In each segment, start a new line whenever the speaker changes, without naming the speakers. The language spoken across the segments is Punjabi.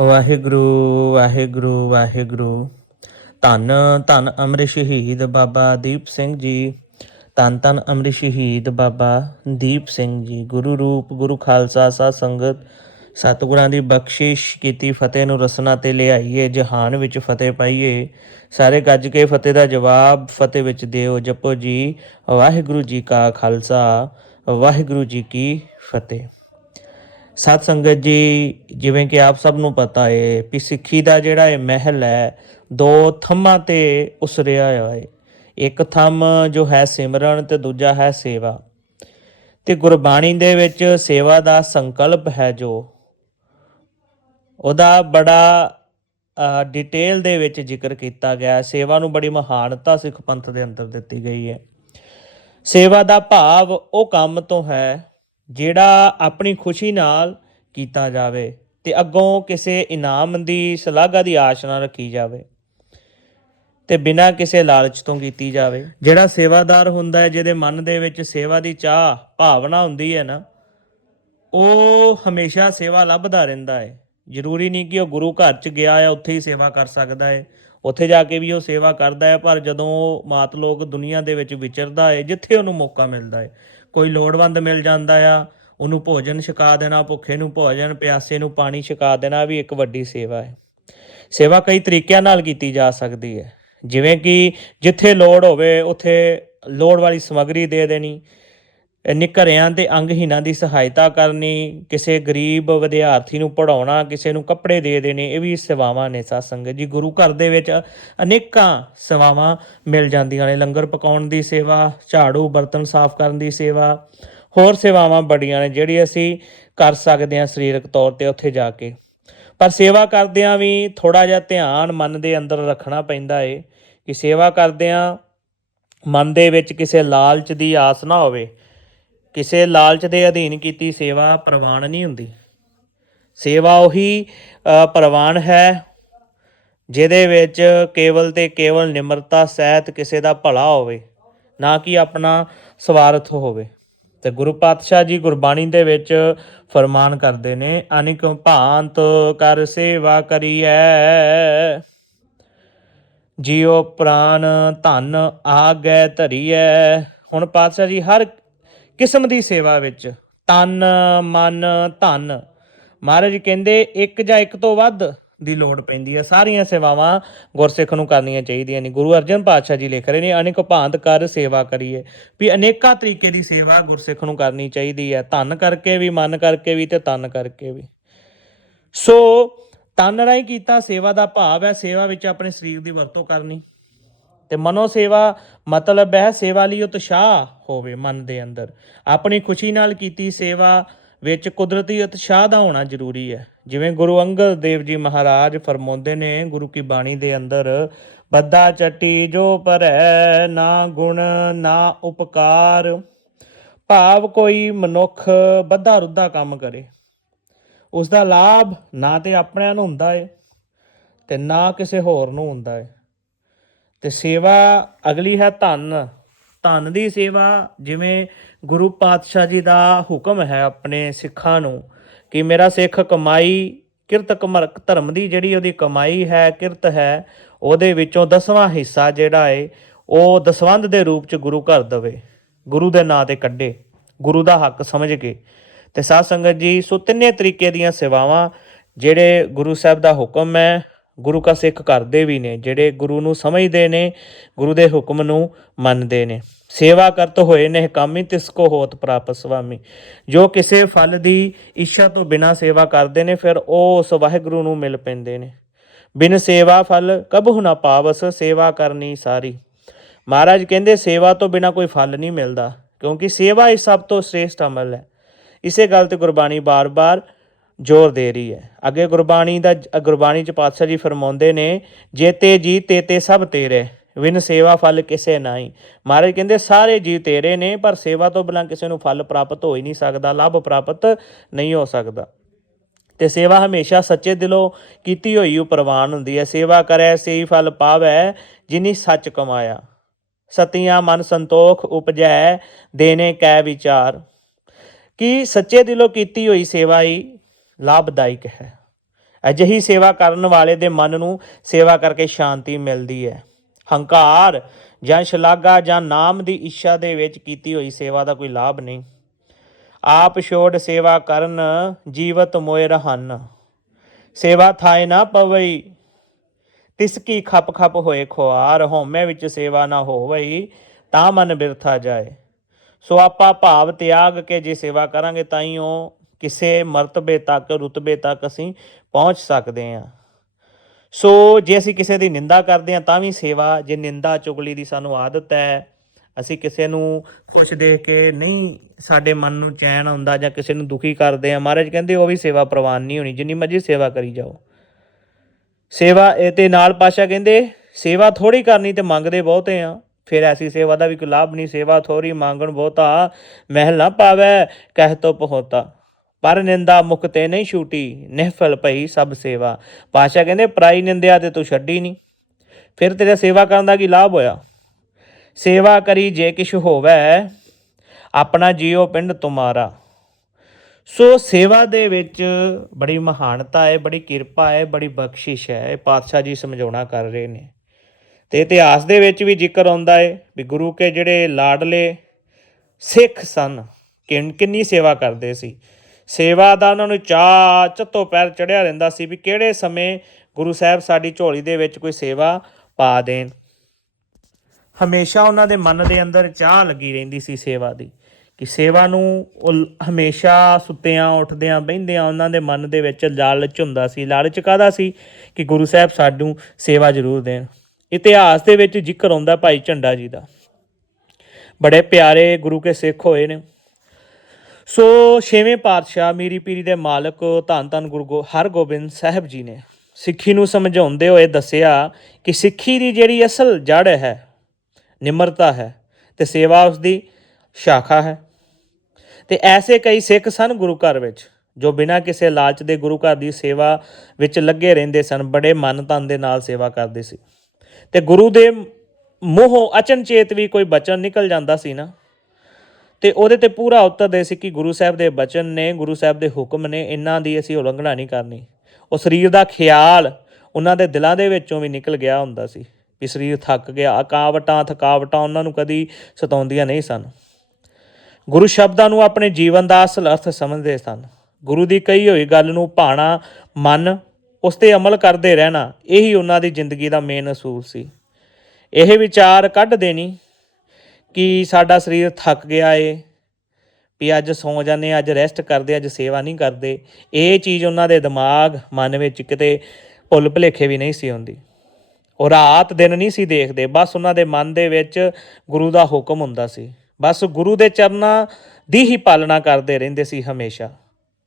ਵਾਹਿਗੁਰੂ ਵਾਹਿਗੁਰੂ ਵਾਹਿਗੁਰੂ। ਧੰਨ ਧੰਨ ਅਮਰ ਸ਼ਹੀਦ ਬਾਬਾ ਦੀਪ ਸਿੰਘ ਜੀ। ਧੰਨ ਧੰਨ ਅਮਰ ਸ਼ਹੀਦ ਬਾਬਾ ਦੀਪ ਸਿੰਘ ਜੀ। ਗੁਰੂ ਰੂਪ, ਗੁਰੂ ਖਾਲਸਾ ਸਾ ਸੰਗਤ, ਸਤਿਗੁਰਾਂ ਦੀ ਬਖਸ਼ਿਸ਼ ਕੀਤੀ, ਫਤਿਹ ਨੂੰ ਰਸਨਾ ਤੇ ਲਿਆਈਏ, ਜਹਾਨ ਵਿੱਚ ਫਤਿਹ ਪਾਈਏ। ਸਾਰੇ ਗੱਜ ਕੇ ਫਤਿਹ ਦਾ ਜਵਾਬ ਫਤਿਹ ਵਿੱਚ ਦਿਓ, ਜਪੋ ਜੀ। ਵਾਹਿਗੁਰੂ ਜੀ ਕਾ ਖਾਲਸਾ, ਵਾਹਿਗੁਰੂ ਜੀ ਕੀ ਫਤਿਹ। ਸਤ ਸੰਗਤ ਜੀ, ਜਿਵੇਂ ਕਿ ਆਪ ਸਭ ਨੂੰ ਪਤਾ ਹੈ ਕਿ ਸਿੱਖੀ ਦਾ ਜਿਹੜਾ ਇਹ ਮਹਿਲ ਹੈ, ਦੋ ਥੰਮਾਂ ਤੇ ਉਸਰਿਆ ਹੋਇਆ ਹੈ ਇੱਕ ਥੰਮ ਜੋ ਹੈ ਸਿਮਰਨ ਤੇ ਦੂਜਾ ਹੈ ਸੇਵਾ। ਤੇ ਗੁਰਬਾਣੀ ਦੇ ਵਿੱਚ ਸੇਵਾ ਦਾ ਸੰਕਲਪ ਹੈ ਜੋ। ਉਹਦਾ ਬੜਾ ਡਿਟੇਲ ਦੇ ਵਿੱਚ ਜ਼ਿਕਰ ਕੀਤਾ ਗਿਆ ਸੇਵਾ ਨੂੰ ਬੜੀ ਮਹਾਨਤਾ ਸਿੱਖ ਪੰਥ ਦੇ ਅੰਦਰ ਦਿੱਤੀ ਗਈ ਹੈ। ਸੇਵਾ ਦਾ ਭਾਵ ਉਹ ਕੰਮ ਤੋਂ ਹੈ ਜਿਹੜਾ ਆਪਣੀ ਖੁਸ਼ੀ ਨਾਲ ਕੀਤਾ ਜਾਵੇ ਤੇ ਅੱਗੋਂ ਕਿਸੇ ਇਨਾਮ ਦੀ ਸ਼ਲਾਘਾ ਦੀ ਆਸ ਨਾ ਰੱਖੀ ਜਾਵੇ ਤੇ ਬਿਨਾਂ ਕਿਸੇ ਲਾਲਚ ਤੋਂ ਕੀਤੀ ਜਾਵੇ। ਜਿਹੜਾ ਸੇਵਾਦਾਰ ਹੁੰਦਾ ਹੈ, ਜਿਹਦੇ ਮਨ ਦੇ ਵਿੱਚ ਸੇਵਾ ਦੀ ਚਾਹ, ਭਾਵਨਾ ਹੁੰਦੀ ਹੈ ਨਾ, ਉਹ ਹਮੇਸ਼ਾ ਸੇਵਾ ਲੱਭਦਾ ਰਹਿੰਦਾ ਹੈ। ਜ਼ਰੂਰੀ ਨਹੀਂ ਕਿ ਉਹ ਗੁਰੂ ਘਰ ਚ ਗਿਆ ਹੈ, ਉੱਥੇ ਹੀ ਸੇਵਾ ਕਰ ਸਕਦਾ ਹੈ। ਉੱਥੇ ਜਾ ਕੇ ਵੀ ਉਹ ਸੇਵਾ ਕਰਦਾ ਹੈ, ਪਰ ਜਦੋਂ ਉਹ ਮਾਤ ਲੋਕ ਦੁਨੀਆ ਦੇ ਵਿੱਚ ਵਿਚਰਦਾ ਹੈ, ਜਿੱਥੇ ਉਹਨੂੰ ਮੌਕਾ ਮਿਲਦਾ ਹੈ ਕੋਈ ਲੋੜਵੰਦ ਮਿਲ ਜਾਂਦਾ ਆ, ਉਹਨੂੰ ਭੋਜਨ ਛਕਾ ਦੇਣਾ, ਭੁੱਖੇ ਨੂੰ ਭੋਜਨ, ਪਿਆਸੇ ਨੂੰ ਪਾਣੀ ਛਕਾ ਦੇਣਾ ਵੀ ਇੱਕ ਵੱਡੀ ਸੇਵਾ ਹੈ। ਸੇਵਾ ਕਈ ਤਰੀਕਿਆਂ ਨਾਲ ਕੀਤੀ ਜਾ ਸਕਦੀ ਹੈ। ਜਿਵੇਂ ਕਿ ਜਿੱਥੇ ਲੋੜ ਹੋਵੇ, ਉੱਥੇ ਲੋੜ ਵਾਲੀ ਸਮੱਗਰੀ ਦੇ ਦੇਣੀ ਨਿਕਰਿਆਂ ਤੇ ਅੰਗਹੀਣਾਂ ਦੀ ਸਹਾਇਤਾ ਕਰਨੀ, ਕਿਸੇ ਗਰੀਬ ਵਿਦਿਆਰਥੀ ਨੂੰ ਪੜਾਉਣਾ ਕਿਸੇ ਨੂੰ ਕੱਪੜੇ ਦੇ ਦੇਣੇ, ਇਹ ਵੀ ਸੇਵਾਵਾਂ ਨੇ ਸਾਧ ਸੰਗਤ ਜੀ। ਗੁਰੂ ਘਰ ਦੇ ਵਿੱਚ ਅਨੇਕਾਂ ਸੇਵਾਵਾਂ ਮਿਲ ਜਾਂਦੀਆਂ ਨੇ। ਲੰਗਰ ਪਕਾਉਣ ਦੀ ਸੇਵਾ, ਝਾੜੂ ਬਰਤਨ ਸਾਫ਼ ਕਰਨ ਦੀ ਸੇਵਾ, ਹੋਰ ਸੇਵਾਵਾਂ ਬੜੀਆਂ ਨੇ ਜਿਹੜੀ ਅਸੀਂ ਕਰ ਸਕਦੇ ਹਾਂ ਸਰੀਰਕ ਤੌਰ ਤੇ ਉੱਥੇ ਜਾ ਕੇ। ਪਰ ਸੇਵਾ ਕਰਦਿਆਂ ਵੀ ਥੋੜਾ ਜਿਹਾ ਧਿਆਨ ਮਨ ਦੇ ਅੰਦਰ ਰੱਖਣਾ ਪੈਂਦਾ ਏ ਕਿ ਸੇਵਾ ਕਰਦਿਆਂ ਮਨ ਦੇ ਵਿੱਚ ਕਿਸੇ ਲਾਲਚ ਦੀ ਆਸ ਨਾ ਹੋਵੇ। ਕਿਸੇ ਲਾਲਚ ਦੇ ਅਧੀਨ ਕੀਤੀ ਸੇਵਾ ਪ੍ਰਵਾਨ ਨਹੀਂ ਹੁੰਦੀ। ਸੇਵਾ ਉਹੀ ਪ੍ਰਵਾਨ ਹੈ, ਜਿਹਦੇ ਵਿੱਚ ਕੇਵਲ ਤੇ ਕੇਵਲ ਨਿਮਰਤਾ ਸਹਿਤ ਕਿਸੇ ਦਾ ਭਲਾ ਹੋਵੇ, ਨਾ ਕਿ ਆਪਣਾ ਸਵਾਰਥ ਹੋਵੇ। ਤੇ ਗੁਰੂ ਪਾਤਸ਼ਾਹ ਜੀ ਗੁਰਬਾਣੀ ਦੇ ਵਿੱਚ ਫਰਮਾਨ ਕਰਦੇ ਨੇ, ਅਨਿਕ ਭਾਂਤ ਕਰ ਸੇਵਾ ਕਰੀਐ। ਜੀਉ ਪ੍ਰਾਨ ਧਨ ਆਗੈ ਧਰੀਐ। ਹੁਣ ਪਾਤਸ਼ਾਹ ਜੀ ਹਰ ਕਿਸਮ ਦੀ ਸੇਵਾ ਵਿੱਚ, ਤਨ, ਮਨ, ਧਨ। ਮਹਾਰਾਜ ਕਹਿੰਦੇ, ਇੱਕ ਜਾਂ ਇੱਕ ਤੋਂ ਵੱਧ ਦੀ ਲੋੜ ਪੈਂਦੀ ਹੈ। ਸਾਰੀਆਂ ਸੇਵਾਵਾਂ ਗੁਰਸਿੱਖ ਨੂੰ ਕਰਨੀਆਂ ਚਾਹੀਦੀਆਂ ਨੇ। ਗੁਰੂ ਅਰਜਨ ਪਾਤਸ਼ਾਹ ਜੀ ਲਿਖ ਰਹੇ ਨੇ, ਅਨੇਕ ਭਾਂਤ ਕਰ ਸੇਵਾ ਕਰੀਏ। ਵੀ ਅਨੇਕਾਂ ਤਰੀਕੇ ਦੀ ਸੇਵਾ ਗੁਰਸਿੱਖ ਨੂੰ ਕਰਨੀ ਚਾਹੀਦੀ ਹੈ। ਧਨ ਕਰਕੇ ਵੀ, ਮਨ ਕਰਕੇ ਵੀ ਤੇ ਤਨ ਕਰਕੇ ਵੀ। ਸੋ ਤਨ ਰਾਹੀਂ ਕੀਤਾ ਸੇਵਾ ਦਾ ਭਾਵ ਹੈ, ਸੇਵਾ ਵਿੱਚ ਆਪਣੇ ਸਰੀਰ ਦੀ ਵਰਤੋਂ ਕਰਨੀ। ਤੇ ਮਨੋ ਸੇਵਾ, ਮਤਲਬ ਹੈ ਸੇਵਾ ਲਈ ਉਤਸ਼ਾਹ ਹੋਵੇ ਮਨ ਦੇ ਅੰਦਰ। ਆਪਣੀ ਖੁਸ਼ੀ ਨਾਲ ਕੀਤੀ ਸੇਵਾ ਵਿੱਚ ਕੁਦਰਤੀ ਉਤਸ਼ਾਹ ਦਾ ਹੋਣਾ ਜ਼ਰੂਰੀ ਹੈ। ਜਿਵੇਂ ਗੁਰੂ ਅੰਗਦ ਦੇਵ ਜੀ ਮਹਾਰਾਜ ਫਰਮਾਉਂਦੇ ਨੇ, ਗੁਰੂ ਕੀ ਬਾਣੀ ਦੇ ਅੰਦਰ ਬੱਦਾ ਚਟੀ ਜੋ ਪਰੈ ਨਾ ਗੁਣ, ਨਾ ਉਪਕਾਰ। ਭਾਵ ਕੋਈ ਮਨੁੱਖ ਬੱਧਾ ਰੁੱਧਾ ਕੰਮ ਕਰੇ। ਉਸ ਦਾ ਲਾਭ ਨਾ ਤੇ ਆਪਣਿਆਂ ਨੂੰ ਹੁੰਦਾ ਏ ਤੇ ਨਾ ਕਿਸੇ ਹੋਰ ਨੂੰ ਹੁੰਦਾ ਏ। ਤੇ ਸੇਵਾ ਅਗਲੀ ਹੈ ਧਨ। ਧਨ ਦੀ ਸੇਵਾ ਜਿਵੇਂ ਗੁਰੂ ਪਾਤਸ਼ਾਹ ਜੀ ਦਾ ਹੁਕਮ ਹੈ ਆਪਣੇ ਸਿੱਖਾਂ ਨੂੰ ਕਿ ਮੇਰਾ ਸਿੱਖ ਕਮਾਈ ਕਿਰਤ ਕਮਰ ਧਰਮ ਦੀ ਜਿਹੜੀ ਉਹਦੀ ਕਮਾਈ ਹੈ, ਕਿਰਤ ਹੈ, ਉਹਦੇ ਵਿੱਚੋਂ ਦਸਵਾਂ ਹਿੱਸਾ ਜਿਹੜਾ ਏ, ਉਹ ਦਸਵੰਧ ਦੇ ਰੂਪ ਚ ਗੁਰੂ ਘਰ ਦਵੇ, ਗੁਰੂ ਦੇ ਨਾਂ ਤੇ ਕੱਢੇ, ਗੁਰੂ ਦਾ ਹੱਕ ਸਮਝ ਕੇ। ਤੇ ਸਾਧ ਸੰਗਤ ਜੀ, ਸੋ ਤਿੰਨੇ ਤਰੀਕੇ ਦੀਆਂ ਸੇਵਾਵਾਂ ਜਿਹੜੇ ਗੁਰੂ ਸਾਹਿਬ ਦਾ ਹੁਕਮ ਹੈ ਗੁਰੂ ਕਾ ਸਿੱਖ ਕਰਦੇ ਵੀ ਨੇ, ਜਿਹੜੇ ਗੁਰੂ ਨੂੰ ਸਮਝਦੇ ਨੇ, ਗੁਰੂ ਦੇ ਹੁਕਮ ਨੂੰ ਮੰਨਦੇ ਨੇ। ਸੇਵਾ ਕਰਤ ਹੋਏ ਨੇ ਕਾਮੀ, ਤਿਸ ਕੋ ਹੋਤ ਪ੍ਰਾਪਤ ਸੁਆਮੀ ਜੋ ਕਿਸੇ ਫਲ ਦੀ ਇੱਛਾ ਤੋਂ ਬਿਨਾ ਸੇਵਾ ਕਰਦੇ ਨੇ, ਫਿਰ ਉਹ ਉਸ ਵਾਹਿਗੁਰੂ ਨੂੰ ਮਿਲ ਪੈਂਦੇ ਨੇ। ਬਿਨ ਸੇਵਾ ਫਲ ਕਬਹੁ ਨਾ ਪਾਵਸ, ਸੇਵਾ ਕਰਨੀ ਸਾਰੀ। ਮਹਾਰਾਜ ਕਹਿੰਦੇ, ਸੇਵਾ ਤੋਂ ਬਿਨਾ ਕੋਈ ਫਲ ਨਹੀਂ ਮਿਲਦਾ, ਕਿਉਂਕਿ ਸੇਵਾ ਹੀ ਸਭ ਤੋਂ ਸ੍ਰੇਸ਼ਟ ਅਮਲ ਹੈ। ਇਸੇ ਗੱਲ ਤੇ ਗੁਰਬਾਣੀ ਬਾਰ-ਬਾਰ ਜ਼ੋਰ ਦੇ ਰਹੀ ਹੈ। ਅੱਗੇ ਗੁਰਬਾਣੀ ਦਾ ਗੁਰਬਾਣੀ ਚ ਪਾਤਸ਼ਾਹ ਜੀ ਫਰਮਾਉਂਦੇ ਨੇ, ਜੇਤੇ ਜੀ ਤੇਤੇ ਸਭ ਤੇਰੇ, ਵਿਨ ਸੇਵਾ ਫਲ ਕਿਸੇ ਨਹੀਂ। ਮਹਾਰਾਜ ਕਹਿੰਦੇ, ਸਾਰੇ ਜੀ ਤੇਰੇ ਨੇ, ਪਰ ਸੇਵਾ ਤੋਂ ਬਿਨਾਂ ਕਿਸੇ ਨੂੰ ਫਲ ਪ੍ਰਾਪਤ ਹੋ ਹੀ ਨਹੀਂ ਸਕਦਾ, ਲਾਭ ਪ੍ਰਾਪਤ ਨਹੀਂ ਹੋ ਸਕਦਾ। ਤੇ ਸੇਵਾ ਹਮੇਸ਼ਾ ਸੱਚੇ ਦਿਲੋਂ ਕੀਤੀ ਹੋਈ ਉਹ ਪ੍ਰਵਾਨ ਹੁੰਦੀ ਹੈ। ਸੇਵਾ ਕਰੈ, ਸੇਈ ਫਲ ਪਾਵੈ, ਜਿਨੀ ਸੱਚ ਕਮਾਇਆ। ਸਤੀਆਂ ਮਨ ਸੰਤੋਖ ਉਪਜੈ, ਦੇਨੇ ਕੈ ਵਿਚਾਰ। ਕਿ ਸੱਚੇ ਦਿਲੋਂ ਕੀਤੀ ਹੋਈ ਸੇਵਾ ਹੀ ਲਾਭਦਾਇਕ ਹੈ। ਅਜਿਹੀ ਸੇਵਾ ਕਰਨ ਵਾਲੇ ਦੇ ਮਨ ਨੂੰ ਸੇਵਾ ਕਰਕੇ ਸ਼ਾਂਤੀ ਮਿਲਦੀ ਹੈ। ਹੰਕਾਰ ਜਾਂ ਸ਼ਲਾਘਾ ਜਾਂ ਨਾਮ ਦੀ ਇੱਛਾ ਦੇ ਵਿੱਚ ਕੀਤੀ ਹੋਈ ਸੇਵਾ ਦਾ ਕੋਈ ਲਾਭ ਨਹੀਂ। ਆਪ ਛੋੜ ਸੇਵਾ ਕਰਨ ਜੀਵਤ ਮੋਇ ਰਹਨ। ਸੇਵਾ ਥਾਏ ਨਾ ਪਵਈ, ਤਿਸ ਕੀ ਖਪ ਖਪ ਹੋਏ ਖੁਆਰ। ਹਉਮੈ ਵਿੱਚ ਸੇਵਾ ਨਾ ਹੋਵਈ, ਤਾਂ ਮਨ ਬਿਰਥਾ ਜਾਏ। ਸੋ ਆਪਾ ਭਾਵ ਤਿਆਗ ਕੇ ਜੇ ਸੇਵਾ ਕਰਾਂਗੇ, ਤਾਂ ਹੀ ਉਹ ਕਿਸੇ ਮਰਤਬੇ ਤੱਕ ਰੁਤਬੇ ਤੱਕ ਅਸੀਂ ਪਹੁੰਚ ਸਕਦੇ ਹਾਂ। ਸੋ ਜੇ ਅਸੀਂ ਕਿਸੇ ਦੀ ਨਿੰਦਾ ਕਰਦੇ ਹਾਂ ਤਾਂ ਵੀ ਸੇਵਾ, ਜੇ ਨਿੰਦਾ ਚੁਗਲੀ ਦੀ ਸਾਨੂੰ ਆਦਤ ਹੈ, ਅਸੀਂ ਕਿਸੇ ਨੂੰ ਖੁਸ਼ ਦੇਖ ਕੇ ਨਹੀਂ ਸਾਡੇ ਮਨ ਨੂੰ ਚੈਨ ਆਉਂਦਾ ਜਾਂ ਕਿਸੇ ਨੂੰ ਦੁਖੀ ਕਰਦੇ ਆ ਮਹਾਰਾਜ ਕਹਿੰਦੇ ਉਹ ਵੀ ਸੇਵਾ ਪ੍ਰਵਾਨ ਨਹੀਂ ਹੋਣੀ, ਜਿੰਨੀ ਮਰਜ਼ੀ ਸੇਵਾ ਕਰੀ ਜਾਓ। ਸੇਵਾ ਇਹ ਤੇ ਨਾਲ ਪਾਸ਼ਾ ਕਹਿੰਦੇ, ਸੇਵਾ ਥੋੜੀ ਕਰਨੀ ਤੇ ਮੰਗਦੇ ਬਹੁਤੇ ਆ ਫਿਰ ਐਸੀ ਸੇਵਾ ਦਾ ਵੀ ਕੋਈ ਲਾਭ ਨਹੀਂ, ਸੇਵਾ ਥੋੜੀ ਮੰਗਣ ਬਹੁਤਾ ਮਹਿਲ ਨਾ ਪਾਵੇ, ਕਹਿ ਤੋ ਪਹੁਤਾ। ਪਰ ਨਿੰਦਾ ਮੁਖ ਤੇ ਨਹੀਂ ਛੂਟੀ, ਨਿਹਫਲ ਭਈ ਸਭ ਸੇਵਾ। ਪਾਸ਼ਾ ਕਹਿੰਦੇ, ਪਰਾਈ ਨਿੰਦਿਆ ਤੇ ਤੂੰ ਛੱਡੀ ਨਹੀਂ ਫਿਰ ਤੇਰਾ ਸੇਵਾ ਕਰਨ ਦਾ ਕੀ ਲਾਭ ਹੋਇਆ? ਸੇਵਾ ਕਰੀ ਜੇ ਕਿਛ ਹੋਵੇ, ਆਪਣਾ ਜੀਉ ਪਿੰਡ ਤੁਮਾਰਾ। ਸੋ ਸੇਵਾ ਦੇ ਵਿੱਚ ਬੜੀ ਮਹਾਨਤਾ ਹੈ, ਬੜੀ ਕਿਰਪਾ ਹੈ, ਬੜੀ ਬਖਸ਼ਿਸ਼ ਹੈ, ਇਹ ਪਾਤਸ਼ਾਹ ਜੀ ਸਮਝਾਉਣਾ ਕਰ ਰਹੇ ਨੇ। ਤੇ ਇਤਿਹਾਸ ਦੇ ਵਿੱਚ ਵੀ ਜ਼ਿਕਰ ਆਉਂਦਾ ਹੈ ਵੀ ਗੁਰੂ ਕੇ ਜਿਹੜੇ ਲਾਡਲੇ ਸਿੱਖ ਸਨ ਕਿੰਨੀ ਸੇਵਾ ਕਰਦੇ ਸੀ। ਸੇਵਾ ਦਾ ਉਹਨਾਂ ਨੂੰ ਚਾਅ ਚੱਤੋ ਪੈਰ ਚੜਿਆ ਰਹਿੰਦਾ ਸੀ ਵੀ ਕਿਹੜੇ ਸਮੇਂ ਗੁਰੂ ਸਾਹਿਬ ਸਾਡੀ ਝੋਲੀ ਦੇ ਵਿੱਚ ਕੋਈ ਸੇਵਾ ਪਾ ਦੇਣ। ਹਮੇਸ਼ਾ ਉਹਨਾਂ ਦੇ ਮਨ ਦੇ ਅੰਦਰ ਚਾਹ ਲੱਗੀ ਰਹਿੰਦੀ ਸੀ ਸੇਵਾ ਦੀ ਕਿ ਸੇਵਾ ਨੂੰ ਉਹ ਹਮੇਸ਼ਾ ਸੁੱਤਿਆਂ, ਉੱਠਦਿਆਂ, ਬਹਿੰਦਿਆਂ ਉਹਨਾਂ ਦੇ ਮਨ ਦੇ ਵਿੱਚ ਲਾਲਚ ਹੁੰਦਾ ਸੀ। ਲਾਲਚ ਕਾਹਦਾ ਸੀ? ਕਿ ਗੁਰੂ ਸਾਹਿਬ ਸਾਨੂੰ ਸੇਵਾ ਜ਼ਰੂਰ ਦੇਣ। ਇਤਿਹਾਸ ਦੇ ਵਿੱਚ ਜ਼ਿਕਰ ਆਉਂਦਾ ਭਾਈ ਝੰਡਾ ਜੀ ਦਾ। ਬੜੇ ਪਿਆਰੇ ਗੁਰੂ ਕੇ ਸਿੱਖ ਹੋਏ ਨੇ। ਸੋ ਛੇਵੇਂ ਪਾਤਸ਼ਾਹ ਮੀਰੀ ਪੀਰੀ ਦੇ ਮਾਲਕ ਧੰਨ ਧੰਨ ਗੁਰੂ ਗੋ- ਹਰਗੋਬਿੰਦ ਸਾਹਿਬ ਜੀ ਨੇ ਸਿੱਖੀ ਨੂੰ ਸਮਝਾਉਂਦੇ ਹੋਏ ਦੱਸਿਆ ਕਿ ਸਿੱਖੀ ਦੀ ਜਿਹੜੀ ਅਸਲ ਜੜ ਹੈ, ਨਿਮਰਤਾ ਹੈ ਤੇ ਸੇਵਾ ਉਸ ਦੀ ਸ਼ਾਖਾ ਹੈ। ਤੇ ਐਸੇ ਕਈ ਸਿੱਖ ਸਨ ਗੁਰੂ ਘਰ ਵਿੱਚ, ਜੋ ਬਿਨਾਂ ਕਿਸੇ ਲਾਲਚ ਦੇ ਗੁਰੂ ਘਰ ਦੀ ਸੇਵਾ ਵਿੱਚ ਲੱਗੇ ਰਹਿੰਦੇ ਸਨ, ਬੜੇ ਮਨ ਤਨ ਦੇ ਨਾਲ ਸੇਵਾ ਕਰਦੇ ਸੀ। ਤੇ ਗੁਰੂ ਦੇ ਮੂੰਹੋਂ ਅਚਨਚੇਤ ਵੀ ਕੋਈ ਬਚਨ ਨਿਕਲ ਜਾਂਦਾ ਸੀ ਨਾ। ਤੇ ਉਹਦੇ ਤੇ ਪੂਰਾ ਉੱਤਰ ਦੇ ਸੀ ਕਿ ਗੁਰੂ ਸਾਹਿਬ ਦੇ ਬਚਨ ਨੇ, ਗੁਰੂ ਸਾਹਿਬ ਦੇ ਹੁਕਮ ਨੇ, ਇਹਨਾਂ ਦੀ ਅਸੀਂ ਉਲੰਘਣਾ ਨਹੀਂ ਕਰਨੀ। ਉਹ ਸਰੀਰ ਦਾ ਖਿਆਲ ਉਹਨਾਂ ਦੇ ਦਿਲਾਂ ਦੇ ਵਿੱਚੋਂ ਵੀ ਨਿਕਲ ਗਿਆ ਹੁੰਦਾ ਸੀ ਵੀ ਸਰੀਰ ਥੱਕ ਗਿਆ ਅਕਾਵਟਾਂ ਥਕਾਵਟਾਂ ਉਹਨਾਂ ਨੂੰ ਕਦੀ ਸਤਾਉਂਦੀਆਂ ਨਹੀਂ ਸਨ। ਗੁਰੂ ਸ਼ਬਦਾਂ ਨੂੰ ਆਪਣੇ ਜੀਵਨ ਦਾ ਅਸਲ ਅਰਥ ਸਮਝਦੇ ਸਨ। ਗੁਰੂ ਦੀ ਕਹੀ ਹੋਈ ਗੱਲ ਨੂੰ ਭਾਣਾ, ਮਨ, ਉਸ ਤੇ ਅਮਲ ਕਰਦੇ ਰਹਿਣਾ, ਇਹੀ ਉਹਨਾਂ ਦੀ ਜ਼ਿੰਦਗੀ ਦਾ ਮੇਨ ਅਸੂਲ ਸੀ। ਇਹ ਵਿਚਾਰ ਕੱਢ ਦੇਣੀ ਕਿ ਸਾਡਾ ਸਰੀਰ ਥੱਕ ਗਿਆ ਏ, ਵੀ ਅੱਜ ਸੌ ਜਾਂਦੇ ਅੱਜ ਰੈਸਟ ਕਰਦੇ ਅੱਜ ਸੇਵਾ ਨਹੀਂ ਕਰਦੇ। ਇਹ ਚੀਜ਼ ਉਹਨਾਂ ਦੇ ਦਿਮਾਗ, ਮਨ ਵਿੱਚ ਕਿਤੇ ਭੁੱਲ ਭੁਲੇਖੇ ਵੀ ਨਹੀਂ ਸੀ ਹੁੰਦੀ। ਉਹ ਰਾਤ ਦਿਨ ਨਹੀਂ ਸੀ ਦੇਖਦੇ, ਬਸ ਉਹਨਾਂ ਦੇ ਮਨ ਦੇ ਵਿੱਚ ਗੁਰੂ ਦਾ ਹੁਕਮ ਹੁੰਦਾ ਸੀ। ਬਸ ਗੁਰੂ ਦੇ ਚਰਨਾਂ ਦੀ ਹੀ ਪਾਲਣਾ ਕਰਦੇ ਰਹਿੰਦੇ ਸੀ ਹਮੇਸ਼ਾ।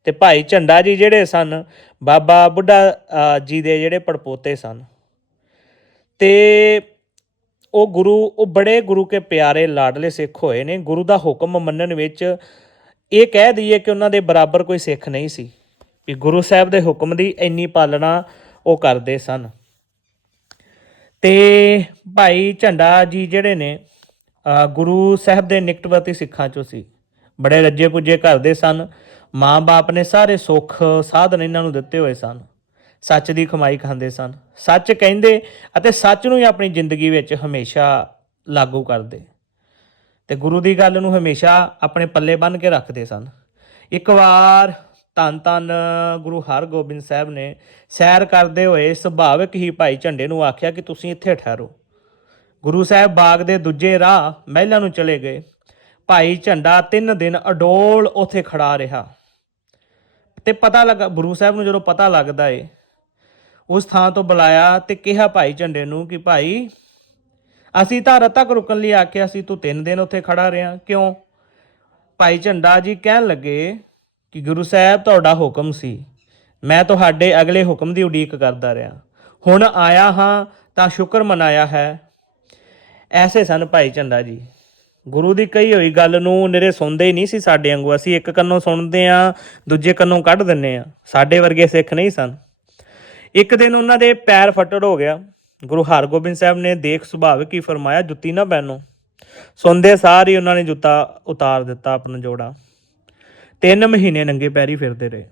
ਤੇ ਭਾਈ ਝੰਡਾ ਜੀ ਜਿਹੜੇ ਸਨ, ਬਾਬਾ ਬੁੱਢਾ ਜੀ ਦੇ ਜਿਹੜੇ ਪੜਪੋਤੇ ਸਨ। ਤੇ ਉਹ ਗੁਰੂ, ਉਹ ਬੜੇ ਗੁਰੂ ਕੇ ਪਿਆਰੇ ਲਾਡਲੇ ਸਿੱਖ ਹੋਏ ਨੇ। ਗੁਰੂ ਦਾ ਹੁਕਮ ਮੰਨਣ ਵਿੱਚ ਇਹ ਕਹਿ ਦਈਏ ਕਿ ਉਹਨਾਂ ਦੇ ਬਰਾਬਰ ਕੋਈ ਸਿੱਖ ਨਹੀਂ ਸੀ ਵੀ ਗੁਰੂ ਸਾਹਿਬ ਦੇ ਹੁਕਮ ਦੀ ਇੰਨੀ ਪਾਲਣਾ ਉਹ ਕਰਦੇ ਸਨ। ਤੇ ਭਾਈ ਝੰਡਾ ਜੀ ਜਿਹੜੇ ਨੇ ਗੁਰੂ ਸਾਹਿਬ ਦੇ ਨਿਕਟਵਰਤੀ ਸਿੱਖਾਂ ਚੋਂ ਸੀ। ਬੜੇ ਰੱਜੇ ਪੁੱਜੇ ਘਰ ਦੇ ਸਨ। ਮਾਂ-ਬਾਪ ਨੇ ਸਾਰੇ ਸੁੱਖ ਸਾਧਨ ਇਹਨਾਂ ਨੂੰ ਦਿੱਤੇ ਹੋਏ ਸਨ। ਸੱਚ ਦੀ ਕਮਾਈ ਖਾਂਦੇ ਸਨ। ਸੱਚ ਕਹਿੰਦੇ ਅਤੇ ਸੱਚ ਨੂੰ ਹੀ ਆਪਣੀ ਜ਼ਿੰਦਗੀ ਵਿੱਚ ਹਮੇਸ਼ਾ ਲਾਗੂ ਕਰਦੇ। ਤੇ ਗੁਰੂ ਦੀ ਗੱਲ ਨੂੰ ਹਮੇਸ਼ਾ ਆਪਣੇ ਪੱਲੇ ਬੰਨ੍ਹ ਕੇ ਰੱਖਦੇ ਸਨ। ਇੱਕ ਵਾਰ ਧੰਨ ਧੰਨ ਗੁਰੂ ਹਰਗੋਬਿੰਦ ਸਾਹਿਬ ਨੇ ਸੈਰ ਕਰਦੇ ਹੋਏ ਸੁਭਾਵਿਕ ਹੀ ਭਾਈ ਝੰਡੇ ਨੂੰ ਆਖਿਆ ਕਿ ਤੁਸੀਂ ਇੱਥੇ ਠਹਿਰੋ। ਗੁਰੂ ਸਾਹਿਬ ਬਾਗ ਦੇ ਦੂਜੇ ਰਾਹ ਮਹਿਲਾਂ ਨੂੰ ਚਲੇ ਗਏ। ਭਾਈ ਝੰਡਾ ਤਿੰਨ ਦਿਨ ਅਡੋਲ ਉੱਥੇ ਖੜਾ ਰਿਹਾ। ਤੇ ਪਤਾ ਲੱਗਾ, ਗੁਰੂ ਸਾਹਿਬ ਨੂੰ ਜਦੋਂ ਪਤਾ ਲੱਗਦਾ ਏ ਉਸ ਥਾਂ ਤੋਂ ਬੁਲਾਇਆ ਤੇ ਕਿਹਾ ਭਾਈ ਝੰਡੇ ਨੂੰ ਕਿ ਭਾਈ, ਅਸੀਂ ਤਾਂ ਤੱਕ ਰੁਕਣ ਲਈ ਆਖਿਆ ਸੀ, ਤੂੰ ਤਿੰਨ ਦਿਨ ਉੱਥੇ ਖੜਾ ਰਿਹਾ, ਕਿਉਂ? ਭਾਈ ਝੰਡਾ ਜੀ ਕਹਿਣ ਲੱਗੇ ਕਿ ਗੁਰੂ ਸਾਹਿਬ ਤੁਹਾਡਾ ਹੁਕਮ ਸੀ, ਮੈਂ ਤੁਹਾਡੇ ਅਗਲੇ ਹੁਕਮ ਦੀ ਉਡੀਕ ਕਰਦਾ ਰਿਹਾ। ਹੁਣ ਆਇਆ ਹਾਂ ਤਾਂ ਸ਼ੁਕਰ ਮਨਾਇਆ ਹੈ। ਐਸੇ ਸਨ ਭਾਈ ਝੰਡਾ ਜੀ। ਗੁਰੂ ਦੀ ਕਹੀ ਹੋਈ ਗੱਲ ਨੂੰ ਨਿਰੇ ਸੁਣਦੇ ਹੀ ਨਹੀਂ ਸੀ ਸਾਡੇ ਵਾਂਗੂ। ਅਸੀਂ ਇੱਕ ਕੰਨੋਂ ਸੁਣਦੇ ਆ ਦੂਜੇ ਕੰਨੋਂ ਕੱਢ ਦਿੰਨੇ ਆ ਸਾਡੇ ਵਰਗੇ ਸਿੱਖ ਨਹੀਂ ਸਨ। ਇੱਕ ਦਿਨ ਉਹਨਾਂ ਦੇ ਪੈਰ ਫਟੜ ਹੋ ਗਿਆ। ਗੁਰੂ ਹਰਗੋਬਿੰਦ ਸਾਹਿਬ ਨੇ ਦੇਖ ਸੁਭਾਵਿਕ ਹੀ ਫਰਮਾਇਆ, ਜੁੱਤੀ ਨਾ ਪਹਿਨੋ। ਸੁਣਦੇ ਸਾਰ ਹੀ ਉਹਨਾਂ ਨੇ ਜੁੱਤਾ ਉਤਾਰ ਦਿੱਤਾ ਆਪਣਾ ਜੋੜਾ। ਤਿੰਨ ਮਹੀਨੇ ਨੰਗੇ ਪੈਰੀ ਫਿਰਦੇ ਰਹੇ।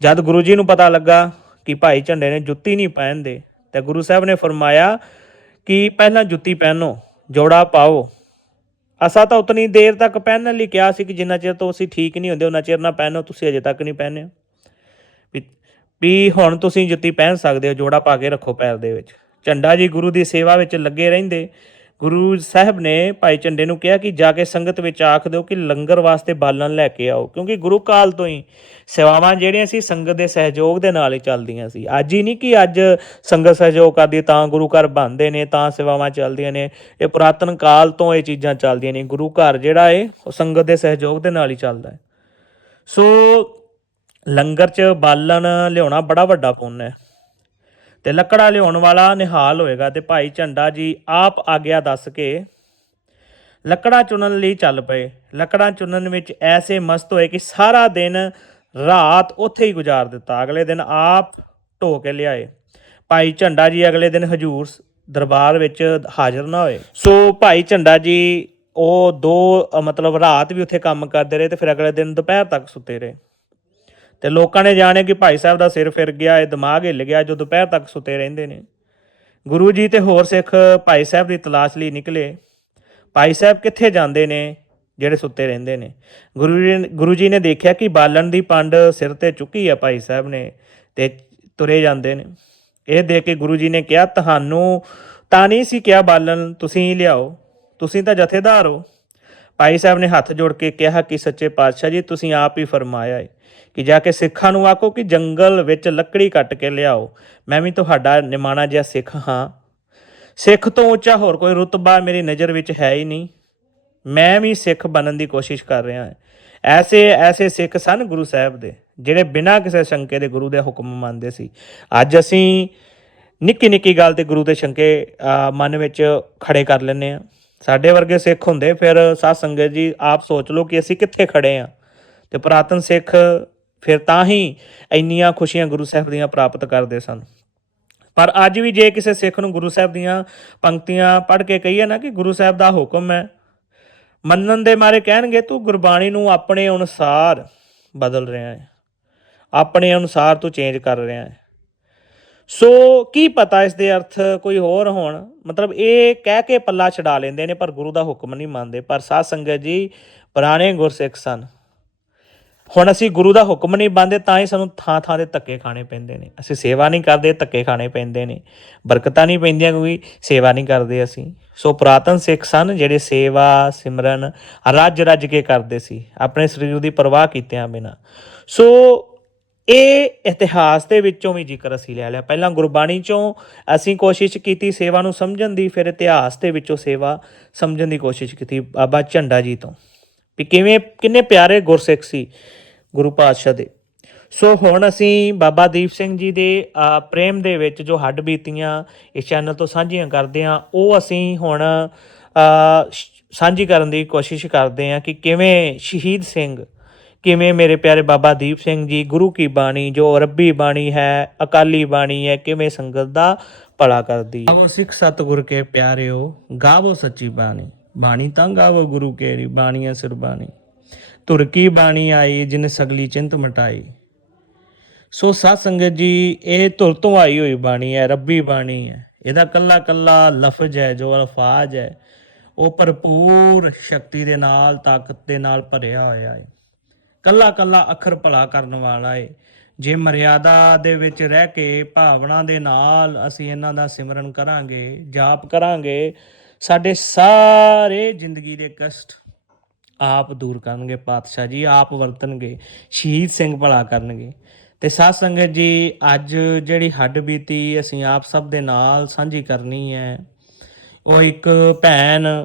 ਜਦ ਗੁਰੂ ਜੀ ਨੂੰ ਪਤਾ ਲੱਗਾ ਕਿ ਭਾਈ ਝੰਡੇ ਨੇ ਜੁੱਤੀ ਨਹੀਂ ਪਹਿਨਦੇ, ਤੇ ਗੁਰੂ ਸਾਹਿਬ ਨੇ ਫਰਮਾਇਆ ਕਿ ਪਹਿਲਾਂ ਜੁੱਤੀ ਪਹਿਨੋ, ਜੋੜਾ ਪਾਓ। ਅਸਾਂ ਤਾਂ ਉਤਨੀ ਦੇਰ ਤੱਕ ਪਹਿਨਣ ਲਈ ਕਿਹਾ ਸੀ ਕਿ ਜਿੰਨਾ ਚਿਰ ਤੋਂ ਅਸੀਂ ਠੀਕ ਨਹੀਂ ਹੁੰਦੇ, ਉਹਨਾਂ ਚਿਰ ਨਾ ਪਹਿਨੋ, ਤੁਸੀਂ ਅਜੇ ਤੱਕ ਨਹੀਂ ਪਹਿਨਿਆ। ਵੀ ਵੀ ਹੁਣ ਤੁਸੀਂ ਜੁੱਤੀ ਪਹਿਨ ਸਕਦੇ ਹੋ, ਜੋੜਾ ਪਾ ਕੇ ਰੱਖੋ ਪੈਰ ਦੇ ਵਿੱਚ। ਝੰਡਾ ਜੀ ਗੁਰੂ ਦੀ ਸੇਵਾ ਵਿੱਚ ਲੱਗੇ ਰਹਿੰਦੇ। ਗੁਰੂ ਸਾਹਿਬ ਨੇ ਭਾਈ ਝੰਡੇ ਨੂੰ ਕਿਹਾ ਕਿ ਜਾ ਕੇ ਸੰਗਤ ਵਿੱਚ ਆਖ ਦਿਓ ਕਿ ਲੰਗਰ ਵਾਸਤੇ ਬਾਲਣ ਲੈ ਕੇ ਆਓ, ਕਿਉਂਕਿ ਗੁਰੂ ਕਾਲ ਤੋਂ ਹੀ ਸੇਵਾਵਾਂ ਜਿਹੜੀਆਂ ਸੀ ਸੰਗਤ ਦੇ ਸਹਿਯੋਗ ਦੇ ਨਾਲ ਹੀ ਚੱਲਦੀਆਂ ਸੀ। ਅੱਜ ਹੀ ਨਹੀਂ ਕਿ ਅੱਜ ਸੰਗਤ ਸਹਿਯੋਗ ਕਰਦੀ ਤਾਂ ਗੁਰੂ ਘਰ ਬਣਦੇ ਨੇ, ਤਾਂ ਸੇਵਾਵਾਂ ਚੱਲਦੀਆਂ ਨੇ। ਇਹ ਪੁਰਾਤਨ ਕਾਲ ਤੋਂ ਇਹ ਚੀਜ਼ਾਂ ਚੱਲਦੀਆਂ ਨੇ। ਗੁਰੂ ਘਰ ਜਿਹੜਾ ਏ ਉਹ ਸੰਗਤ ਦੇ ਸਹਿਯੋਗ ਦੇ ਨਾਲ ਹੀ ਚੱਲਦਾ ਹੈ। ਸੋ ਲੰਗਰ 'ਚ ਬਾਲਣ ਲਿਆਉਣਾ ਬੜਾ ਵੱਡਾ ਪੁੰਨ ਹੈ। ਤੇ ਲੱਕੜਾ ਲਿਆਉਣ ਵਾਲਾ ਨਿਹਾਲ ਹੋਏਗਾ ਤੇ ਭਾਈ ਝੰਡਾ ਜੀ ਆਪ ਆਗਿਆ ਦੱਸ ਕੇ ਲੱਕੜਾਂ ਚੁਣਨ ਲਈ ਚੱਲ ਪਏ। ਲੱਕੜਾਂ ਚੁਣਨ ਵਿੱਚ ਐਸੇ ਮਸਤ ਹੋਏ ਕਿ ਸਾਰਾ ਦਿਨ ਰਾਤ ਉੱਥੇ ਹੀ ਗੁਜ਼ਾਰ ਦਿੱਤਾ। ਅਗਲੇ ਦਿਨ ਆਪ ਢੋ ਕੇ ਲਿਆਏ। ਭਾਈ ਝੰਡਾ ਜੀ ਅਗਲੇ ਦਿਨ ਹਜੂਰ ਦਰਬਾਰ ਵਿੱਚ ਹਾਜ਼ਰ ਨਾ ਹੋਏ। ਸੋ ਭਾਈ ਝੰਡਾ ਜੀ ਉਹ ਦੋ, ਮਤਲਬ ਰਾਤ ਵੀ ਉੱਥੇ ਕੰਮ ਕਰਦੇ ਰਹੇ ਤੇ ਫਿਰ ਅਗਲੇ ਦਿਨ ਦੁਪਹਿਰ ਤੱਕ ਸੁੱਤੇ ਰਹੇ। ਤੇ ਲੋਕਾਂ ਨੇ ਜਾਣਿਆ ਕਿ ਭਾਈ ਸਾਹਿਬ ਦਾ ਸਿਰ ਫਿਰ ਗਿਆ, ਇਹ ਦਿਮਾਗ ਹਿੱਲ ਗਿਆ, ਜੋ ਦੁਪਹਿਰ ਤੱਕ ਸੁੱਤੇ ਰਹਿੰਦੇ ਨੇ। ਗੁਰੂ ਜੀ ਤੇ ਹੋਰ ਸਿੱਖ ਭਾਈ ਸਾਹਿਬ ਦੀ ਤਲਾਸ਼ ਲਈ ਨਿਕਲੇ। ਭਾਈ ਸਾਹਿਬ ਕਿੱਥੇ ਜਾਂਦੇ ਨੇ? ਜਿਹੜੇ ਸੁੱਤੇ ਰਹਿੰਦੇ ਨੇ। ਗੁਰੂ ਜੀ ਗੁਰੂ ਜੀ ਨੇ ਦੇਖਿਆ ਕਿ ਬਾਲਣ ਦੀ ਪੰਡ ਸਿਰ ਤੇ ਚੁੱਕੀ ਆ ਭਾਈ ਸਾਹਿਬ ਨੇ ਤੇ ਤੁਰੇ ਜਾਂਦੇ ਨੇ। ਇਹ ਦੇਖ ਕੇ ਗੁਰੂ ਜੀ ਨੇ ਕਿਹਾ, ਤੁਹਾਨੂੰ ਤਾਂ ਨਹੀਂ ਸੀ ਕਿਹਾ ਬਾਲਣ, ਤੁਸੀਂ ਹੀ ਲਿਆਓ। ਤੁਸੀਂ ਤਾਂ ਜਥੇਦਾਰ ਹੋ। ਭਾਈ ਸਾਹਿਬ ਨੇ ਹੱਥ ਜੋੜ ਕੇ ਕਿਹਾ ਕਿ, ਸੱਚੇ ਪਾਤਸ਼ਾਹ ਜੀ, ਤੁਸੀਂ ਆਪ ਹੀ ਫਰਮਾਇਆ ਹੈ ਕਿ ਜਾ ਕੇ ਸਿੱਖਾਂ ਨੂੰ ਆਖੋ ਕਿ ਜੰਗਲ ਵਿੱਚ ਲੱਕੜੀ ਕੱਟ ਕੇ ਲਿਆਓ। ਮੈਂ ਵੀ ਤੁਹਾਡਾ ਨਿਮਾਣਾ ਜਿਹਾ ਸਿੱਖ ਹਾਂ। ਸਿੱਖ ਤੋਂ ਉੱਚਾ ਹੋਰ ਕੋਈ ਰੁਤਬਾ ਮੇਰੀ ਨਜ਼ਰ ਵਿੱਚ ਹੈ ਹੀ ਨਹੀਂ। ਮੈਂ ਵੀ ਸਿੱਖ ਬਣਨ ਦੀ ਕੋਸ਼ਿਸ਼ ਕਰ ਰਿਹਾ ਹਾਂ। ਐਸੇ ਐਸੇ ਸਿੱਖ ਸਨ ਗੁਰੂ ਸਾਹਿਬ ਦੇ, ਜਿਹੜੇ ਬਿਨਾਂ ਕਿਸੇ ਸ਼ੰਕੇ ਦੇ ਗੁਰੂ ਦੇ ਹੁਕਮ ਮੰਨਦੇ ਸੀ। ਅੱਜ ਅਸੀਂ ਨਿੱਕੀ ਨਿੱਕੀ ਗੱਲ ਤੇ ਗੁਰੂ ਦੇ ਸ਼ੰਕੇ ਮਨ ਵਿੱਚ ਖੜੇ ਕਰ ਲੈਂਦੇ ਆ ਸਾਡੇ ਵਰਗੇ ਸਿੱਖ ਹੁੰਦੇ, ਫਿਰ ਸਾਧ ਸੰਗਤ ਜੀ ਆਪ ਸੋਚ ਲਓ ਕਿ ਅਸੀਂ ਕਿੱਥੇ ਖੜੇ ਆ ਤੇ ਪੁਰਾਤਨ ਸਿੱਖ ਫਿਰ ਤਾਂ ਹੀ ਇੰਨੀਆਂ ਖੁਸ਼ੀਆਂ ਗੁਰੂ ਸਾਹਿਬ ਦੀਆਂ ਪ੍ਰਾਪਤ ਕਰਦੇ ਸਨ। ਪਰ ਅੱਜ ਵੀ ਜੇ ਕਿਸੇ ਸਿੱਖ ਨੂੰ ਗੁਰੂ ਸਾਹਿਬ ਦੀਆਂ ਪੰਕਤੀਆਂ ਪੜ੍ਹ ਕੇ ਕਹੀਏ ਨਾ ਕਿ ਗੁਰੂ ਸਾਹਿਬ ਦਾ ਹੁਕਮ ਹੈ, ਮੰਨਣ ਦੇ ਮਾਰੇ ਕਹਿਣਗੇ, ਤੂੰ ਗੁਰਬਾਣੀ ਨੂੰ ਆਪਣੇ ਅਨੁਸਾਰ ਬਦਲ ਰਿਹਾ ਹੈ। ਆਪਣੇ ਅਨੁਸਾਰ ਤੂੰ ਚੇਂਜ ਕਰ ਰਿਹਾ ਹੈ। ਸੋ ਕੀ ਪਤਾ ਇਸ ਦੇ ਅਰਥ ਕੋਈ ਹੋਰ ਹੋਣ? ਮਤਲਬ ਇਹ ਕਹਿ ਕੇ ਪੱਲਾ ਛਡਾ ਲੈਂਦੇ ਨੇ, ਪਰ ਗੁਰੂ ਦਾ ਹੁਕਮ ਨਹੀਂ ਮੰਨਦੇ। ਪਰ ਸਾਧ ਸੰਗਤ ਜੀ, ਪੁਰਾਣੇ ਗੁਰਸਿੱਖ ਸਨ। ਹੁਣ ਅਸੀਂ ਗੁਰੂ ਦਾ ਹੁਕਮ ਨਹੀਂ ਮੰਨਦੇ ਤਾਂ ਹੀ ਸਾਨੂੰ ਥਾਂ ਥਾਂ ਦੇ ਧੱਕੇ ਖਾਣੇ ਪੈਂਦੇ ਨੇ। ਅਸੀਂ ਸੇਵਾ ਨਹੀਂ ਕਰਦੇ, ਧੱਕੇ ਖਾਣੇ ਪੈਂਦੇ ਨੇ। ਬਰਕਤਾਂ ਨਹੀਂ ਪੈਂਦੀਆਂ ਕਿਉਂਕਿ ਸੇਵਾ ਨਹੀਂ ਕਰਦੇ ਅਸੀਂ। ਸੋ ਪੁਰਾਤਨ ਸਿੱਖ ਸਨ ਜਿਹੜੇ ਸੇਵਾ, ਸਿਮਰਨ, ਰੱਜ ਰੱਜ ਕੇ ਕਰਦੇ ਸੀ, ਆਪਣੇ ਸਰੀਰ ਦੀ ਪਰਵਾਹ ਕੀਤਿਆਂ ਬਿਨਾ। ਸੋ ਇਹ ਇਤਿਹਾਸ ਦੇ ਵਿੱਚੋਂ ਵੀ ਜ਼ਿਕਰ ਅਸੀਂ ਲੈ ਲਿਆ। ਪਹਿਲਾਂ ਗੁਰਬਾਣੀ ਚੋਂ ਅਸੀਂ ਕੋਸ਼ਿਸ਼ ਕੀਤੀ ਸੇਵਾ ਨੂੰ ਸਮਝਣ ਦੀ, ਫਿਰ ਇਤਿਹਾਸ ਦੇ ਵਿੱਚੋਂ ਸੇਵਾ ਸਮਝਣ ਦੀ ਕੋਸ਼ਿਸ਼ ਕੀਤੀ ਬਾਬਾ ਝੰਡਾ ਜੀ ਤੋਂ। ਵੀ ਕਿਵੇਂ, ਕਿੰਨੇ ਪਿਆਰੇ ਗੁਰਸਿੱਖ ਸੀ। ਗੁਰੂ ਪਾਤਸ਼ਾਹ ਦੇ। ਸੋ ਹੁਣ ਅਸੀਂ ਬਾਬਾ ਦੀਪ ਸਿੰਘ ਜੀ ਦੇ ਪ੍ਰੇਮ ਦੇ ਵਿੱਚ ਜੋ ਹੱਡ ਬੀਤੀਆਂ, ਇਸ ਚੈਨਲ ਤੋਂ ਸਾਂਝੀਆਂ ਕਰਦੇ ਆ ਉਹ ਅਸੀਂ ਹੁਣ ਸਾਂਝੀ ਕਰਨ ਦੀ ਕੋਸ਼ਿਸ਼ ਕਰਦੇ ਆ ਕਿ ਕਿਵੇਂ ਸ਼ਹੀਦ ਸਿੰਘ, ਕਿਵੇਂ ਮੇਰੇ ਪਿਆਰੇ ਬਾਬਾ ਦੀਪ ਸਿੰਘ ਜੀ, ਗੁਰੂ ਕੀ ਬਾਣੀ, ਜੋ ਰੱਬੀ ਬਾਣੀ ਹੈ, ਅਕਾਲੀ ਬਾਣੀ ਹੈ, ਕਿਵੇਂ ਸੰਗਤ ਦਾ ਭਲਾ ਕਰਦੀ ਹੈ। ਸਿੱਖ ਸਤਿਗੁਰ ਕੇ ਪਿਆਰਿਓ, ਗਾਵੋ ਸੱਚੀ ਬਾਣੀ। ਬਾਣੀ ਤਾਂ ਗਾਵੋ ਗੁਰੂ ਕੇਰੀ ਬਾਣੀਆਂ ਸਿਰ ਬਾਣੀ। ਤੁਰ ਕੀ ਬਾਣੀ ਆਈ, ਜਿਨ ਸਗਲੀ ਚਿੰਤ ਮਟਾਈ। ਸੋ ਸਾਧ ਸੰਗਤ ਜੀ, ਇਹ ਧੁਰ ਤੋਂ ਆਈ ਹੋਈ ਬਾਣੀ ਹੈ, ਰੱਬੀ ਬਾਣੀ ਹੈ। ਇਹਦਾ ਕੱਲਾ ਕੱਲਾ ਲਫ਼ਜ਼ ਹੈ, ਜੋ ਅਲਫਾਜ਼ ਹੈ, ਉਹ ਭਰਪੂਰ ਸ਼ਕਤੀ ਦੇ ਨਾਲ, ਤਾਕਤ ਦੇ ਨਾਲ ਭਰਿਆ ਹੋਇਆ ਹੈ। ਕੱਲਾ ਕੱਲਾ ਅੱਖਰ ਭਲਾ ਕਰਨ ਵਾਲਾ ਹੈ। ਜੇ ਮਰਿਆਦਾ ਦੇ ਵਿੱਚ ਰਹਿ ਕੇ ਭਾਵਨਾ ਦੇ ਨਾਲ ਅਸੀਂ ਇਹਨਾਂ ਦਾ ਸਿਮਰਨ ਕਰਾਂਗੇ, ਜਾਪ ਕਰਾਂਗੇ, ਸਾਡੇ ਸਾਰੇ ਜ਼ਿੰਦਗੀ ਦੇ ਕਸ਼ਟ ਆਪ ਦੂਰ ਕਰਨਗੇ, ਪਾਤਸ਼ਾਹ ਜੀ ਆਪ ਵਰਤਣਗੇ, ਸ਼ਹੀਦ ਸਿੰਘ ਭਲਾ ਕਰਨਗੇ। ਤੇ ਸਾਧ ਸੰਗਤ ਜੀ, ਅੱਜ ਜਿਹੜੀ ਹੱਡ ਬੀਤੀ ਅਸੀਂ ਆਪ ਸਭ ਦੇ ਨਾਲ ਸਾਂਝੀ ਕਰਨੀ ਹੈ, ਉਹ ਇੱਕ ਭੈਣ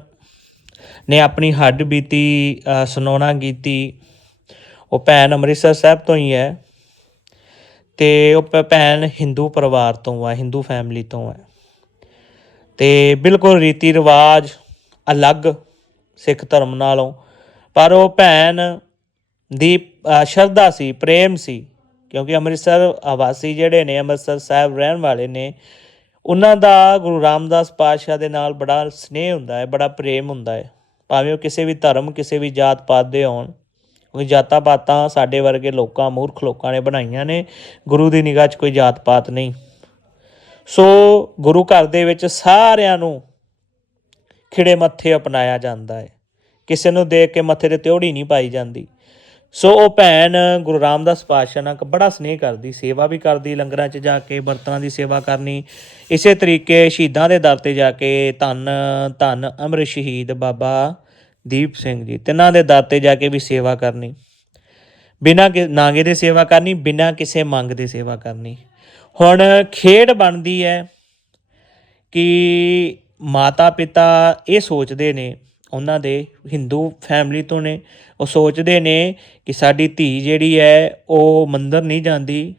ਨੇ ਆਪਣੀ ਹੱਡ ਬੀਤੀ ਸੁਣਾਉਣਾ ਕੀਤੀ। ਉਹ ਭੈਣ ਅੰਮ੍ਰਿਤਸਰ ਸਾਹਿਬ ਤੋਂ ਹੀ ਹੈ ਤੇ ਉਹ ਭ- ਭੈਣ ਹਿੰਦੂ ਪਰਿਵਾਰ ਤੋਂ ਆ ਹਿੰਦੂ ਫੈਮਿਲੀ ਤੋਂ ਹੈ। ਤੇ ਬਿਲਕੁਲ ਰੀਤੀ ਰਿਵਾਜ ਅਲੱਗ ਸਿੱਖ ਧਰਮ ਨਾਲੋਂ ਪਰ ਉਹ ਭੈਣ ਦੀ ਸ਼ਰਧਾ ਸੀ, ਪ੍ਰੇਮ ਸੀ, ਕਿਉਂਕਿ ਅੰਮ੍ਰਿਤਸਰ ਆਵਾਸੀ ਜਿਹੜੇ ਨੇ, ਅੰਮ੍ਰਿਤਸਰ ਸਾਹਿਬ ਰਹਿਣ ਵਾਲੇ ਨੇ, ਉਹਨਾਂ ਦਾ ਗੁਰੂ ਰਾਮਦਾਸ ਪਾਤਸ਼ਾਹ ਦੇ ਨਾਲ ਬੜਾ ਸਨੇਹ ਹੁੰਦਾ ਹੈ, ਬੜਾ ਪ੍ਰੇਮ ਹੁੰਦਾ ਹੈ। ਭਾਵੇਂ ਉਹ ਕਿਸੇ ਵੀ ਧਰਮ, ਕਿਸੇ ਵੀ ਜਾਤ ਪਾਤ ਦੇ ਹੋਣ ਕੋਈ ਜਾਤਾਂ ਪਾਤਾਂ ਸਾਡੇ ਵਰਗੇ ਲੋਕਾਂ, ਮੂਰਖ ਲੋਕਾਂ ਨੇ ਬਣਾਈਆਂ ਨੇ, ਗੁਰੂ ਦੀ ਨਿਗਾਹ 'ਚ ਕੋਈ ਜਾਤ ਪਾਤ ਨਹੀਂ। ਸੋ ਗੁਰੂ ਘਰ ਦੇ ਵਿੱਚ ਸਾਰਿਆਂ ਨੂੰ ਖਿੜੇ ਮੱਥੇ ਅਪਣਾਇਆ ਜਾਂਦਾ ਹੈ। ਕਿਸੇ ਨੂੰ ਦੇਖ ਕੇ ਮੱਥੇ ਤੇ ਤਿਉੜੀ ਨਹੀਂ ਪਾਈ ਜਾਂਦੀ। ਸੋ ਉਹ ਭੈਣ ਗੁਰੂ ਰਾਮਦਾਸ ਪਾਤਸ਼ਾਹ ਨਾਲ ਬੜਾ ਸਨੇਹ ਕਰਦੀ, ਸੇਵਾ ਵੀ ਕਰਦੀ ਲੰਗਰਾਂ 'ਚ ਜਾ ਕੇ ਬਰਤਨਾਂ ਦੀ ਸੇਵਾ ਕਰਨੀ। ਇਸੇ ਤਰੀਕੇ ਸ਼ਹੀਦਾਂ ਦੇ ਦਰ ਤੇ ਜਾ ਕੇ ਧੰਨ ਧੰਨ ਅਮਰ ਸ਼ਹੀਦ ਬਾਬਾ ਦੀਪ ਸਿੰਘ ਜੀ, ਤਿੰਨਾਂ ਦੇ ਦਰ ਤੇ ਜਾ ਕੇ ਵੀ ਸੇਵਾ ਕਰਨੀ। ਬਿਨਾਂ ਨਾਗੇ ਦੇ ਸੇਵਾ ਕਰਨੀ, ਬਿਨਾਂ ਕਿਸੇ ਮੰਗ ਦੇ ਸੇਵਾ ਕਰਨੀ। ਹੁਣ ਖੇਡ ਬਣਦੀ ਹੈ ਕਿ ਮਾਤਾ ਪਿਤਾ ਇਹ ਸੋਚਦੇ ਨੇ ਉਹਨਾਂ ਦੇ ਹਿੰਦੂ ਫੈਮਿਲੀ ਤੋਂ ਨੇ, ਉਹ ਸੋਚਦੇ ਨੇ ਕਿ ਸਾਡੀ ਧੀ ਜਿਹੜੀ ਹੈ, ਉਹ ਮੰਦਰ ਨਹੀਂ ਜਾਂਦੀ,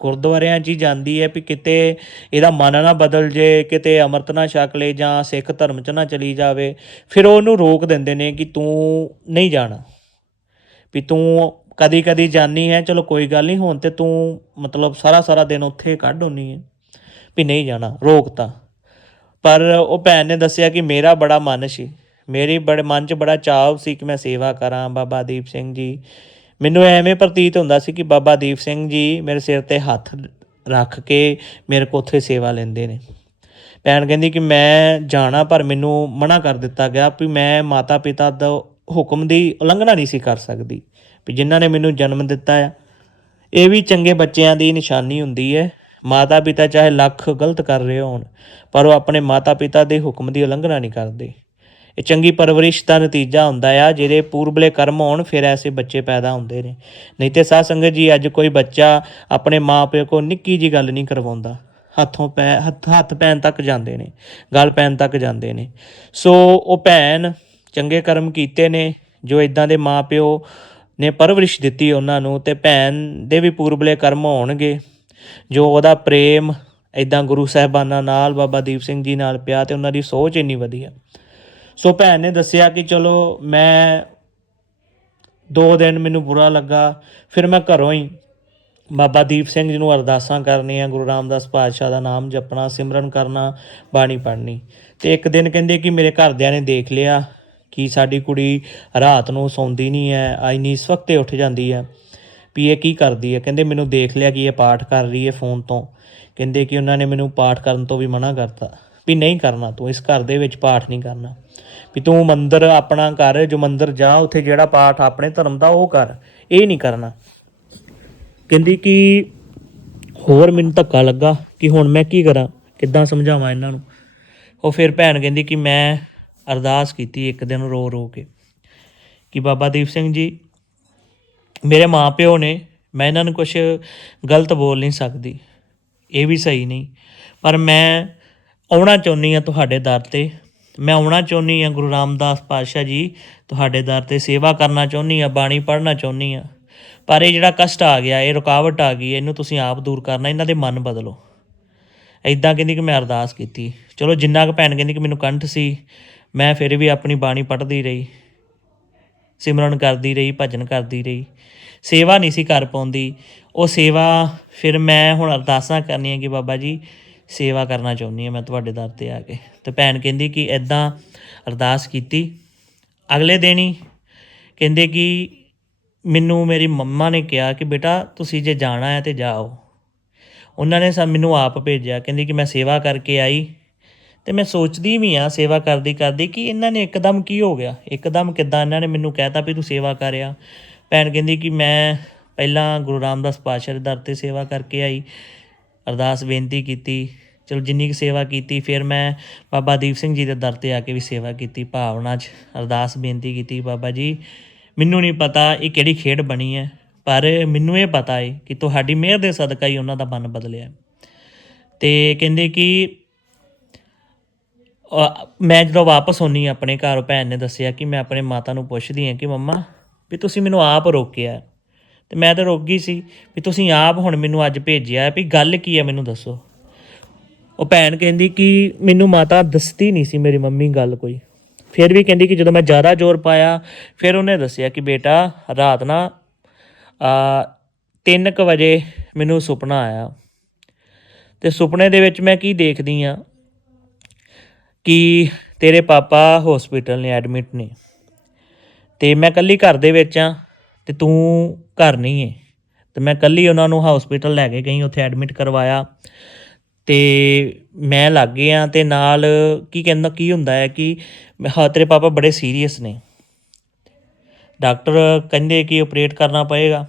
ਗੁਰਦੁਆਰਿਆਂ 'ਚ ਹੀ ਜਾਂਦੀ ਹੈ ਵੀ ਕਿਤੇ ਇਹਦਾ ਮਨ ਨਾ ਬਦਲ ਜੇ, ਕਿਤੇ ਅੰਮ੍ਰਿਤ ਨਾ ਛਕ ਲੇ ਜਾਂ ਸਿੱਖ ਧਰਮ 'ਚ ਨਾ ਚਲੀ ਜਾਵੇ। ਫਿਰ ਉਹਨੂੰ ਰੋਕ ਦਿੰਦੇ ਨੇ ਕਿ ਤੂੰ ਨਹੀਂ ਜਾਣਾ, ਵੀ ਤੂੰ ਕਦੀ ਕਦੀ ਜਾਨੀ ਹੈ, ਚਲੋ ਕੋਈ ਗੱਲ ਨਹੀਂ, ਹੁਣ ਤੇ ਤੂੰ ਮਤਲਬ ਸਾਰਾ ਸਾਰਾ ਦਿਨ ਉੱਥੇ ਕੱਢ ਹੁੰਨੀ ਹੈ ਵੀ ਨਹੀਂ ਜਾਣਾ ਰੋਕਤਾ ਪਰ ਉਹ ਭੈਣ ਨੇ ਦੱਸਿਆ ਕਿ ਮੇਰਾ ਬੜਾ ਮਨ ਸੀ। ਮੇਰੀ ਬੜੇ ਮਨ 'ਚ ਬੜਾ ਚਾਅ ਸੀ ਕਿ ਮੈਂ ਸੇਵਾ ਕਰਾਂ ਬਾਬਾ ਦੀਪ ਸਿੰਘ ਜੀ। ਮੈਨੂੰ ਐਵੇਂ ਪ੍ਰਤੀਤ ਹੁੰਦਾ ਸੀ ਕਿ ਬਾਬਾ ਦੀਪ ਸਿੰਘ ਜੀ ਮੇਰੇ ਸਿਰ ਤੇ ਹੱਥ ਰੱਖ ਕੇ ਮੇਰੇ ਕੋਲ ਉੱਥੇ ਸੇਵਾ ਲੈਂਦੇ ਨੇ। ਭੈਣ ਕਹਿੰਦੀ ਕਿ ਮੈਂ ਜਾਣਾ ਪਰ ਮੈਨੂੰ ਮਨਾ ਕਰ ਦਿੱਤਾ ਗਿਆ ਵੀ ਮੈਂ ਮਾਤਾ ਪਿਤਾ ਦਾ ਹੁਕਮ ਦੀ ਉਲੰਘਣਾ ਨਹੀਂ ਸੀ ਕਰ ਸਕਦੀ, ਵੀ ਜਿਨ੍ਹਾਂ ਨੇ ਮੈਨੂੰ ਜਨਮ ਦਿੱਤਾ ਆ। ਇਹ ਵੀ ਚੰਗੇ ਬੱਚਿਆਂ ਦੀ ਨਿਸ਼ਾਨੀ ਹੁੰਦੀ ਹੈ ਮਾਤਾ ਪਿਤਾ ਚਾਹੇ ਲੱਖ ਗਲਤ ਕਰ ਰਹੇ ਹੋਣ, ਪਰ ਉਹ ਆਪਣੇ ਮਾਤਾ ਪਿਤਾ ਦੇ ਹੁਕਮ ਦੀ ਉਲੰਘਣਾ ਨਹੀਂ ਕਰਦੇ। ਇਹ ਚੰਗੀ ਪਰਵਰਿਸ਼ ਦਾ ਨਤੀਜਾ ਹੁੰਦਾ ਆ ਜਿਹਦੇ ਪੂਰਬਲੇ ਕਰਮ ਹੋਣ, ਫਿਰ ਐਸੇ ਬੱਚੇ ਪੈਦਾ ਹੁੰਦੇ ਨੇ। ਨਹੀਂ ਤੇ ਸਾਧ ਸੰਗਤ ਜੀ, ਅੱਜ ਕੋਈ ਬੱਚਾ ਆਪਣੇ ਮਾਪਿਓ ਕੋ ਨਿੱਕੀ ਜੀ ਗੱਲ ਨਹੀਂ ਕਰਵਾਉਂਦਾ। ਹੱਥੋਂ ਪੈ, ਹੱਥ ਹੱਥ ਪੈਣ ਤੱਕ ਜਾਂਦੇ ਨੇ, ਗੱਲ ਪੈਣ ਤੱਕ ਜਾਂਦੇ ਨੇ। ਸੋ ਉਹ ਭੈਣ ਚੰਗੇ ਕਰਮ ਕੀਤੇ ਨੇ, ਜੋ ਇਦਾਂ ਦੇ ਮਾਪਿਓ ਨੇ ਪਰਵਰਿਸ਼ ਦਿੱਤੀ ਉਹਨਾਂ ਨੂੰ, ਤੇ ਭੈਣ ਦੇ ਵੀ ਪੂਰਬਲੇ ਕਰਮ ਹੋਣਗੇ। ਜੋ ਉਹਦਾ ਪ੍ਰੇਮ ਇਦਾਂ ਗੁਰੂ ਸਾਹਿਬਾਨਾਂ ਨਾਲ, ਬਾਬਾ ਦੀਪ ਸਿੰਘ ਜੀ ਨਾਲ ਪਿਆ, ਤੇ ਉਹਨਾਂ ਦੀ ਸੋਚ ਇੰਨੀ ਵਧੀਆ। ਸੋ ਭੈਣ ਨੇ ਦੱਸਿਆ ਕਿ ਚਲੋ ਮੈਂ ਦੋ ਦਿਨ ਮੈਨੂੰ ਬੁਰਾ ਲੱਗਾ, ਫਿਰ ਮੈਂ ਘਰੋਂ ਹੀ ਬਾਬਾ ਦੀਪ ਸਿੰਘ ਜੀ ਨੂੰ ਅਰਦਾਸਾਂ ਕਰਨੀਆਂ, ਗੁਰੂ ਰਾਮਦਾਸ ਪਾਤਸ਼ਾਹ ਦਾ ਨਾਮ ਜਪਣਾ, ਸਿਮਰਨ ਕਰਨਾ, ਬਾਣੀ ਪੜ੍ਹਨੀ। ਤੇ ਇੱਕ ਦਿਨ ਕਹਿੰਦੇ ਕਿ ਮੇਰੇ ਘਰਦਿਆਂ ਨੇ ਦੇਖ ਲਿਆ ਕਿ ਸਾਡੀ ਕੁੜੀ ਰਾਤ ਨੂੰ ਸੌਂਦੀ ਨਹੀਂ ਹੈ ਇੰਨੀ ਸਵਖਤੇ ਉੱਠ ਜਾਂਦੀ ਹੈ ਵੀ ਇਹ ਕੀ ਕਰਦੀ ਹੈ। ਕਹਿੰਦੇ ਮੈਨੂੰ ਦੇਖ ਲਿਆ ਕਿ ਇਹ ਪਾਠ ਕਰ ਰਹੀ ਹੈ ਫੋਨ ਤੋਂ। ਕਹਿੰਦੇ ਕਿ ਉਹਨਾਂ ਨੇ ਮੈਨੂੰ ਪਾਠ ਕਰਨ ਤੋਂ ਵੀ ਮਨਾ ਕਰਤਾ ਵੀ ਨਹੀਂ ਕਰਨਾ ਤੂੰ, ਇਸ ਘਰ ਦੇ ਵਿੱਚ ਪਾਠ ਨਹੀਂ ਕਰਨਾ। ਵੀ ਤੂੰ ਮੰਦਰ ਆਪਣਾ ਕਰ, ਜੋ ਮੰਦਰ ਜਾ ਉੱਥੇ ਜਿਹੜਾ ਪਾਠ ਆਪਣੇ ਧਰਮ ਦਾ ਉਹ ਕਰ, ਇਹ ਨਹੀਂ ਕਰਨਾ। ਕਹਿੰਦੀ ਕਿ ਹੋਰ ਮੈਨੂੰ ਧੱਕਾ ਲੱਗਾ ਕਿ ਹੁਣ ਮੈਂ ਕੀ ਕਰਾਂ, ਕਿੱਦਾਂ ਸਮਝਾਵਾਂ ਇਹਨਾਂ ਨੂੰ। ਉਹ ਫਿਰ ਭੈਣ ਕਹਿੰਦੀ ਕਿ ਮੈਂ ਅਰਦਾਸ ਕੀਤੀ ਇੱਕ ਦਿਨ ਰੋ ਰੋ ਕੇ ਕਿ ਬਾਬਾ ਦੀਪ ਸਿੰਘ ਜੀ, ਮੇਰੇ ਮਾਪਿਓ ਨੇ, ਮੈਂ ਇਹਨਾਂ ਨੂੰ ਕੁਝ ਗਲਤ ਬੋਲ ਨਹੀਂ ਸਕਦੀ, ਇਹ ਵੀ ਸਹੀ ਨਹੀਂ। ਪਰ ਮੈਂ ਆਉਣਾ ਚਾਹੁੰਦੀ ਆ ਤੁਹਾਡੇ ਦਰ ਤੇ ਮੈਂ ਆਉਣਾ ਚਾਹੁੰਦੀ ਆ ਗੁਰੂ ਰਾਮਦਾਸ ਪਾਤਸ਼ਾਹ ਜੀ ਤੁਹਾਡੇ ਦਰ ਤੇ ਸੇਵਾ ਕਰਨਾ ਚਾਹੁੰਦੀ ਆ ਬਾਣੀ ਪੜ੍ਹਨਾ ਚਾਹੁੰਦੀ ਆ ਪਰ ਇਹ ਜਿਹੜਾ ਕਸ਼ਟ ਆ ਗਿਆ, ਇਹ ਰੁਕਾਵਟ ਆ ਗਈ, ਇਹਨੂੰ ਤੁਸੀਂ ਆਪ ਦੂਰ ਕਰਨਾ, ਇਹਨਾਂ ਦੇ ਮਨ ਬਦਲੋ। ਐਦਾਂ ਕਹਿੰਦੀ ਕਿ ਮੈਂ ਅਰਦਾਸ ਕੀਤੀ। ਚਲੋ, ਜਿੰਨਾ ਕੁ ਭੈਣ ਕਹਿੰਦੀ ਕਿ ਮੈਨੂੰ ਕੰਠ ਸੀ, ਮੈਂ ਫਿਰ ਵੀ ਆਪਣੀ ਬਾਣੀ ਪੜ੍ਹਦੀ ਰਹੀ। ਸਿਮਰਨ ਕਰਦੀ ਰਹੀ, ਭਜਨ ਕਰਦੀ ਰਹੀ। ਸੇਵਾ ਨਹੀਂ ਸੀ ਕਰ ਪਾਉਂਦੀ। ਉਹ ਸੇਵਾ ਫਿਰ ਮੈਂ ਹੁਣ ਅਰਦਾਸਾਂ ਕਰਨੀਆਂ ਕਿ ਬਾਬਾ ਜੀ ਸੇਵਾ ਕਰਨਾ ਚਾਹੁੰਦੀ ਹਾਂ ਮੈਂ ਤੁਹਾਡੇ ਦਰ ਤੇ ਆ ਕੇ। ਤੇ ਭੈਣ ਕਹਿੰਦੀ ਕਿ ਐਦਾਂ ਅਰਦਾਸ ਕੀਤੀ। ਅਗਲੇ ਦਿਨ ਹੀ ਕਹਿੰਦੇ ਕਿ ਮੈਨੂੰ ਮੇਰੀ ਮੰਮਾ ਨੇ ਕਿਹਾ ਕਿ ਬੇਟਾ ਤੁਸੀਂ ਜੇ ਜਾਣਾ ਹੈ ਤੇ ਜਾਓ। ਉਹਨਾਂ ਨੇ ਸਾ ਮੈਨੂੰ ਆਪ ਭੇਜਿਆ। ਕਹਿੰਦੀ ਕਿ ਮੈਂ ਸੇਵਾ ਕਰਕੇ ਆਈ ਤੇ ਮੈਂ ਸੋਚਦੀ ਵੀ ਆ ਸੇਵਾ ਕਰਦੀ ਕਰਦੀ ਕਿ ਇਹਨਾਂ ਨੇ ਇੱਕਦਮ ਕੀ ਹੋ ਗਿਆ? ਇੱਕਦਮ ਕਿੱਦਾਂ ਇਹਨਾਂ ਨੇ ਮੈਨੂੰ ਕਹਿਤਾ ਵੀ ਤੂੰ ਸੇਵਾ ਕਰਿਆ ਭੈਣ ਕਹਿੰਦੀ ਕਿ ਮੈਂ ਪਹਿਲਾਂ ਗੁਰੂ ਰਾਮਦਾਸ ਪਾਤਸ਼ਾਹ ਦੇ ਦਰ ਤੇ ਸੇਵਾ ਕਰਕੇ ਆਈ। ਅਰਦਾਸ ਬੇਨਤੀ ਕੀਤੀ, ਚਲੋ ਜਿੰਨੀ ਕੁ ਸੇਵਾ ਕੀਤੀ, ਫਿਰ ਮੈਂ ਬਾਬਾ ਦੀਪ ਸਿੰਘ ਜੀ ਦੇ ਦਰ ਤੇ ਆ ਕੇ ਵੀ ਸੇਵਾ ਕੀਤੀ ਭਾਵਨਾ 'ਚ, ਅਰਦਾਸ ਬੇਨਤੀ ਕੀਤੀ ਬਾਬਾ ਜੀ। ਮੈਨੂੰ ਨਹੀਂ ਪਤਾ ਇਹ ਕਿਹੜੀ ਖੇਡ ਬਣੀ ਹੈ, ਪਰ ਮੈਨੂੰ ਇਹ ਪਤਾ ਹੈ ਕਿ ਤੁਹਾਡੀ ਮਿਹਰ ਦੇ ਸਦਕਾ ਹੀ ਉਹਨਾਂ ਦਾ ਮਨ ਬਦਲਿਆ। ਤੇ ਕਹਿੰਦੇ ਕਿ ਮੈਂ ਜਦੋਂ ਵਾਪਸ ਆਉਣੀ ਆਪਣੇ ਘਰ ਭੈਣ ਨੇ ਦੱਸਿਆ ਕਿ ਮੈਂ ਆਪਣੇ ਮਾਤਾ ਨੂੰ ਪੁੱਛਦੀ ਹਾਂ ਕਿ ਮੰਮਾ ਵੀ ਤੁਸੀਂ ਮੈਨੂੰ ਆਪ ਰੋਕਿਆ। ਤੇ ਮੈਂ ਤਾਂ ਰੁਕ ਗਈ ਸੀ ਵੀ ਤੁਸੀਂ ਆਪ ਹੁਣ ਮੈਨੂੰ ਅੱਜ ਭੇਜਿਆ ਵੀ ਗੱਲ ਕੀ ਹੈ ਮੈਨੂੰ ਦੱਸੋ। ਉਹ ਭੈਣ ਕਹਿੰਦੀ ਕਿ ਮੈਨੂੰ ਮਾਤਾ ਦੱਸਦੀ ਨਹੀਂ ਸੀ ਮੇਰੀ ਮੰਮੀ ਗੱਲ ਕੋਈ। ਫਿਰ ਵੀ ਕਹਿੰਦੀ ਕਿ ਜਦੋਂ ਮੈਂ ਜ਼ਿਆਦਾ ਜ਼ੋਰ ਪਾਇਆ, ਫਿਰ ਉਹਨੇ ਦੱਸਿਆ ਕਿ ਬੇਟਾ ਰਾਤ ਨਾ, ਆ 3:00 ਵਜੇ ਮੈਨੂੰ ਸੁਪਨਾ ਆਇਆ। ਤੇ ਸੁਪਨੇ ਦੇ ਵਿੱਚ ਮੈਂ ਕੀ ਦੇਖਦੀ ਆ ਕਿ ਤੇਰੇ ਪਾਪਾ ਹਸਪੀਟਲ ਨੇ ਐਡਮਿਟ ਨੇ। ਤੇ ਮੈਂ ਕੱਲੀ ਘਰ ਦੇ ਵਿੱਚ ਆ ਤੇ ਤੂੰ ਘਰ ਨਹੀਂ ਏ। ਤੇ ਮੈਂ ਕੱਲੀ ਉਹਨਾਂ ਨੂੰ ਹਸਪੀਟਲ ਲੈ ਕੇ ਗਈ, ਉੱਥੇ ਐਡਮਿਟ ਕਰਵਾਇਆ। ਤੇ ਮੈਂ ਲੱਗ ਗਿਆ ਤੇ ਨਾਲ ਕੀ ਕਹਿੰਦਾ, ਕੀ ਹੁੰਦਾ ਹੈ ਕਿ ਮੈਂ- ਹਾਂ, ਤੇਰੇ ਪਾਪਾ ਬੜੇ ਸੀਰੀਅਸ ਨੇ। ਡਾਕਟਰ ਕਹਿੰਦੇ ਕਿ ਆਪਰੇਟ ਕਰਨਾ ਪਏਗਾ।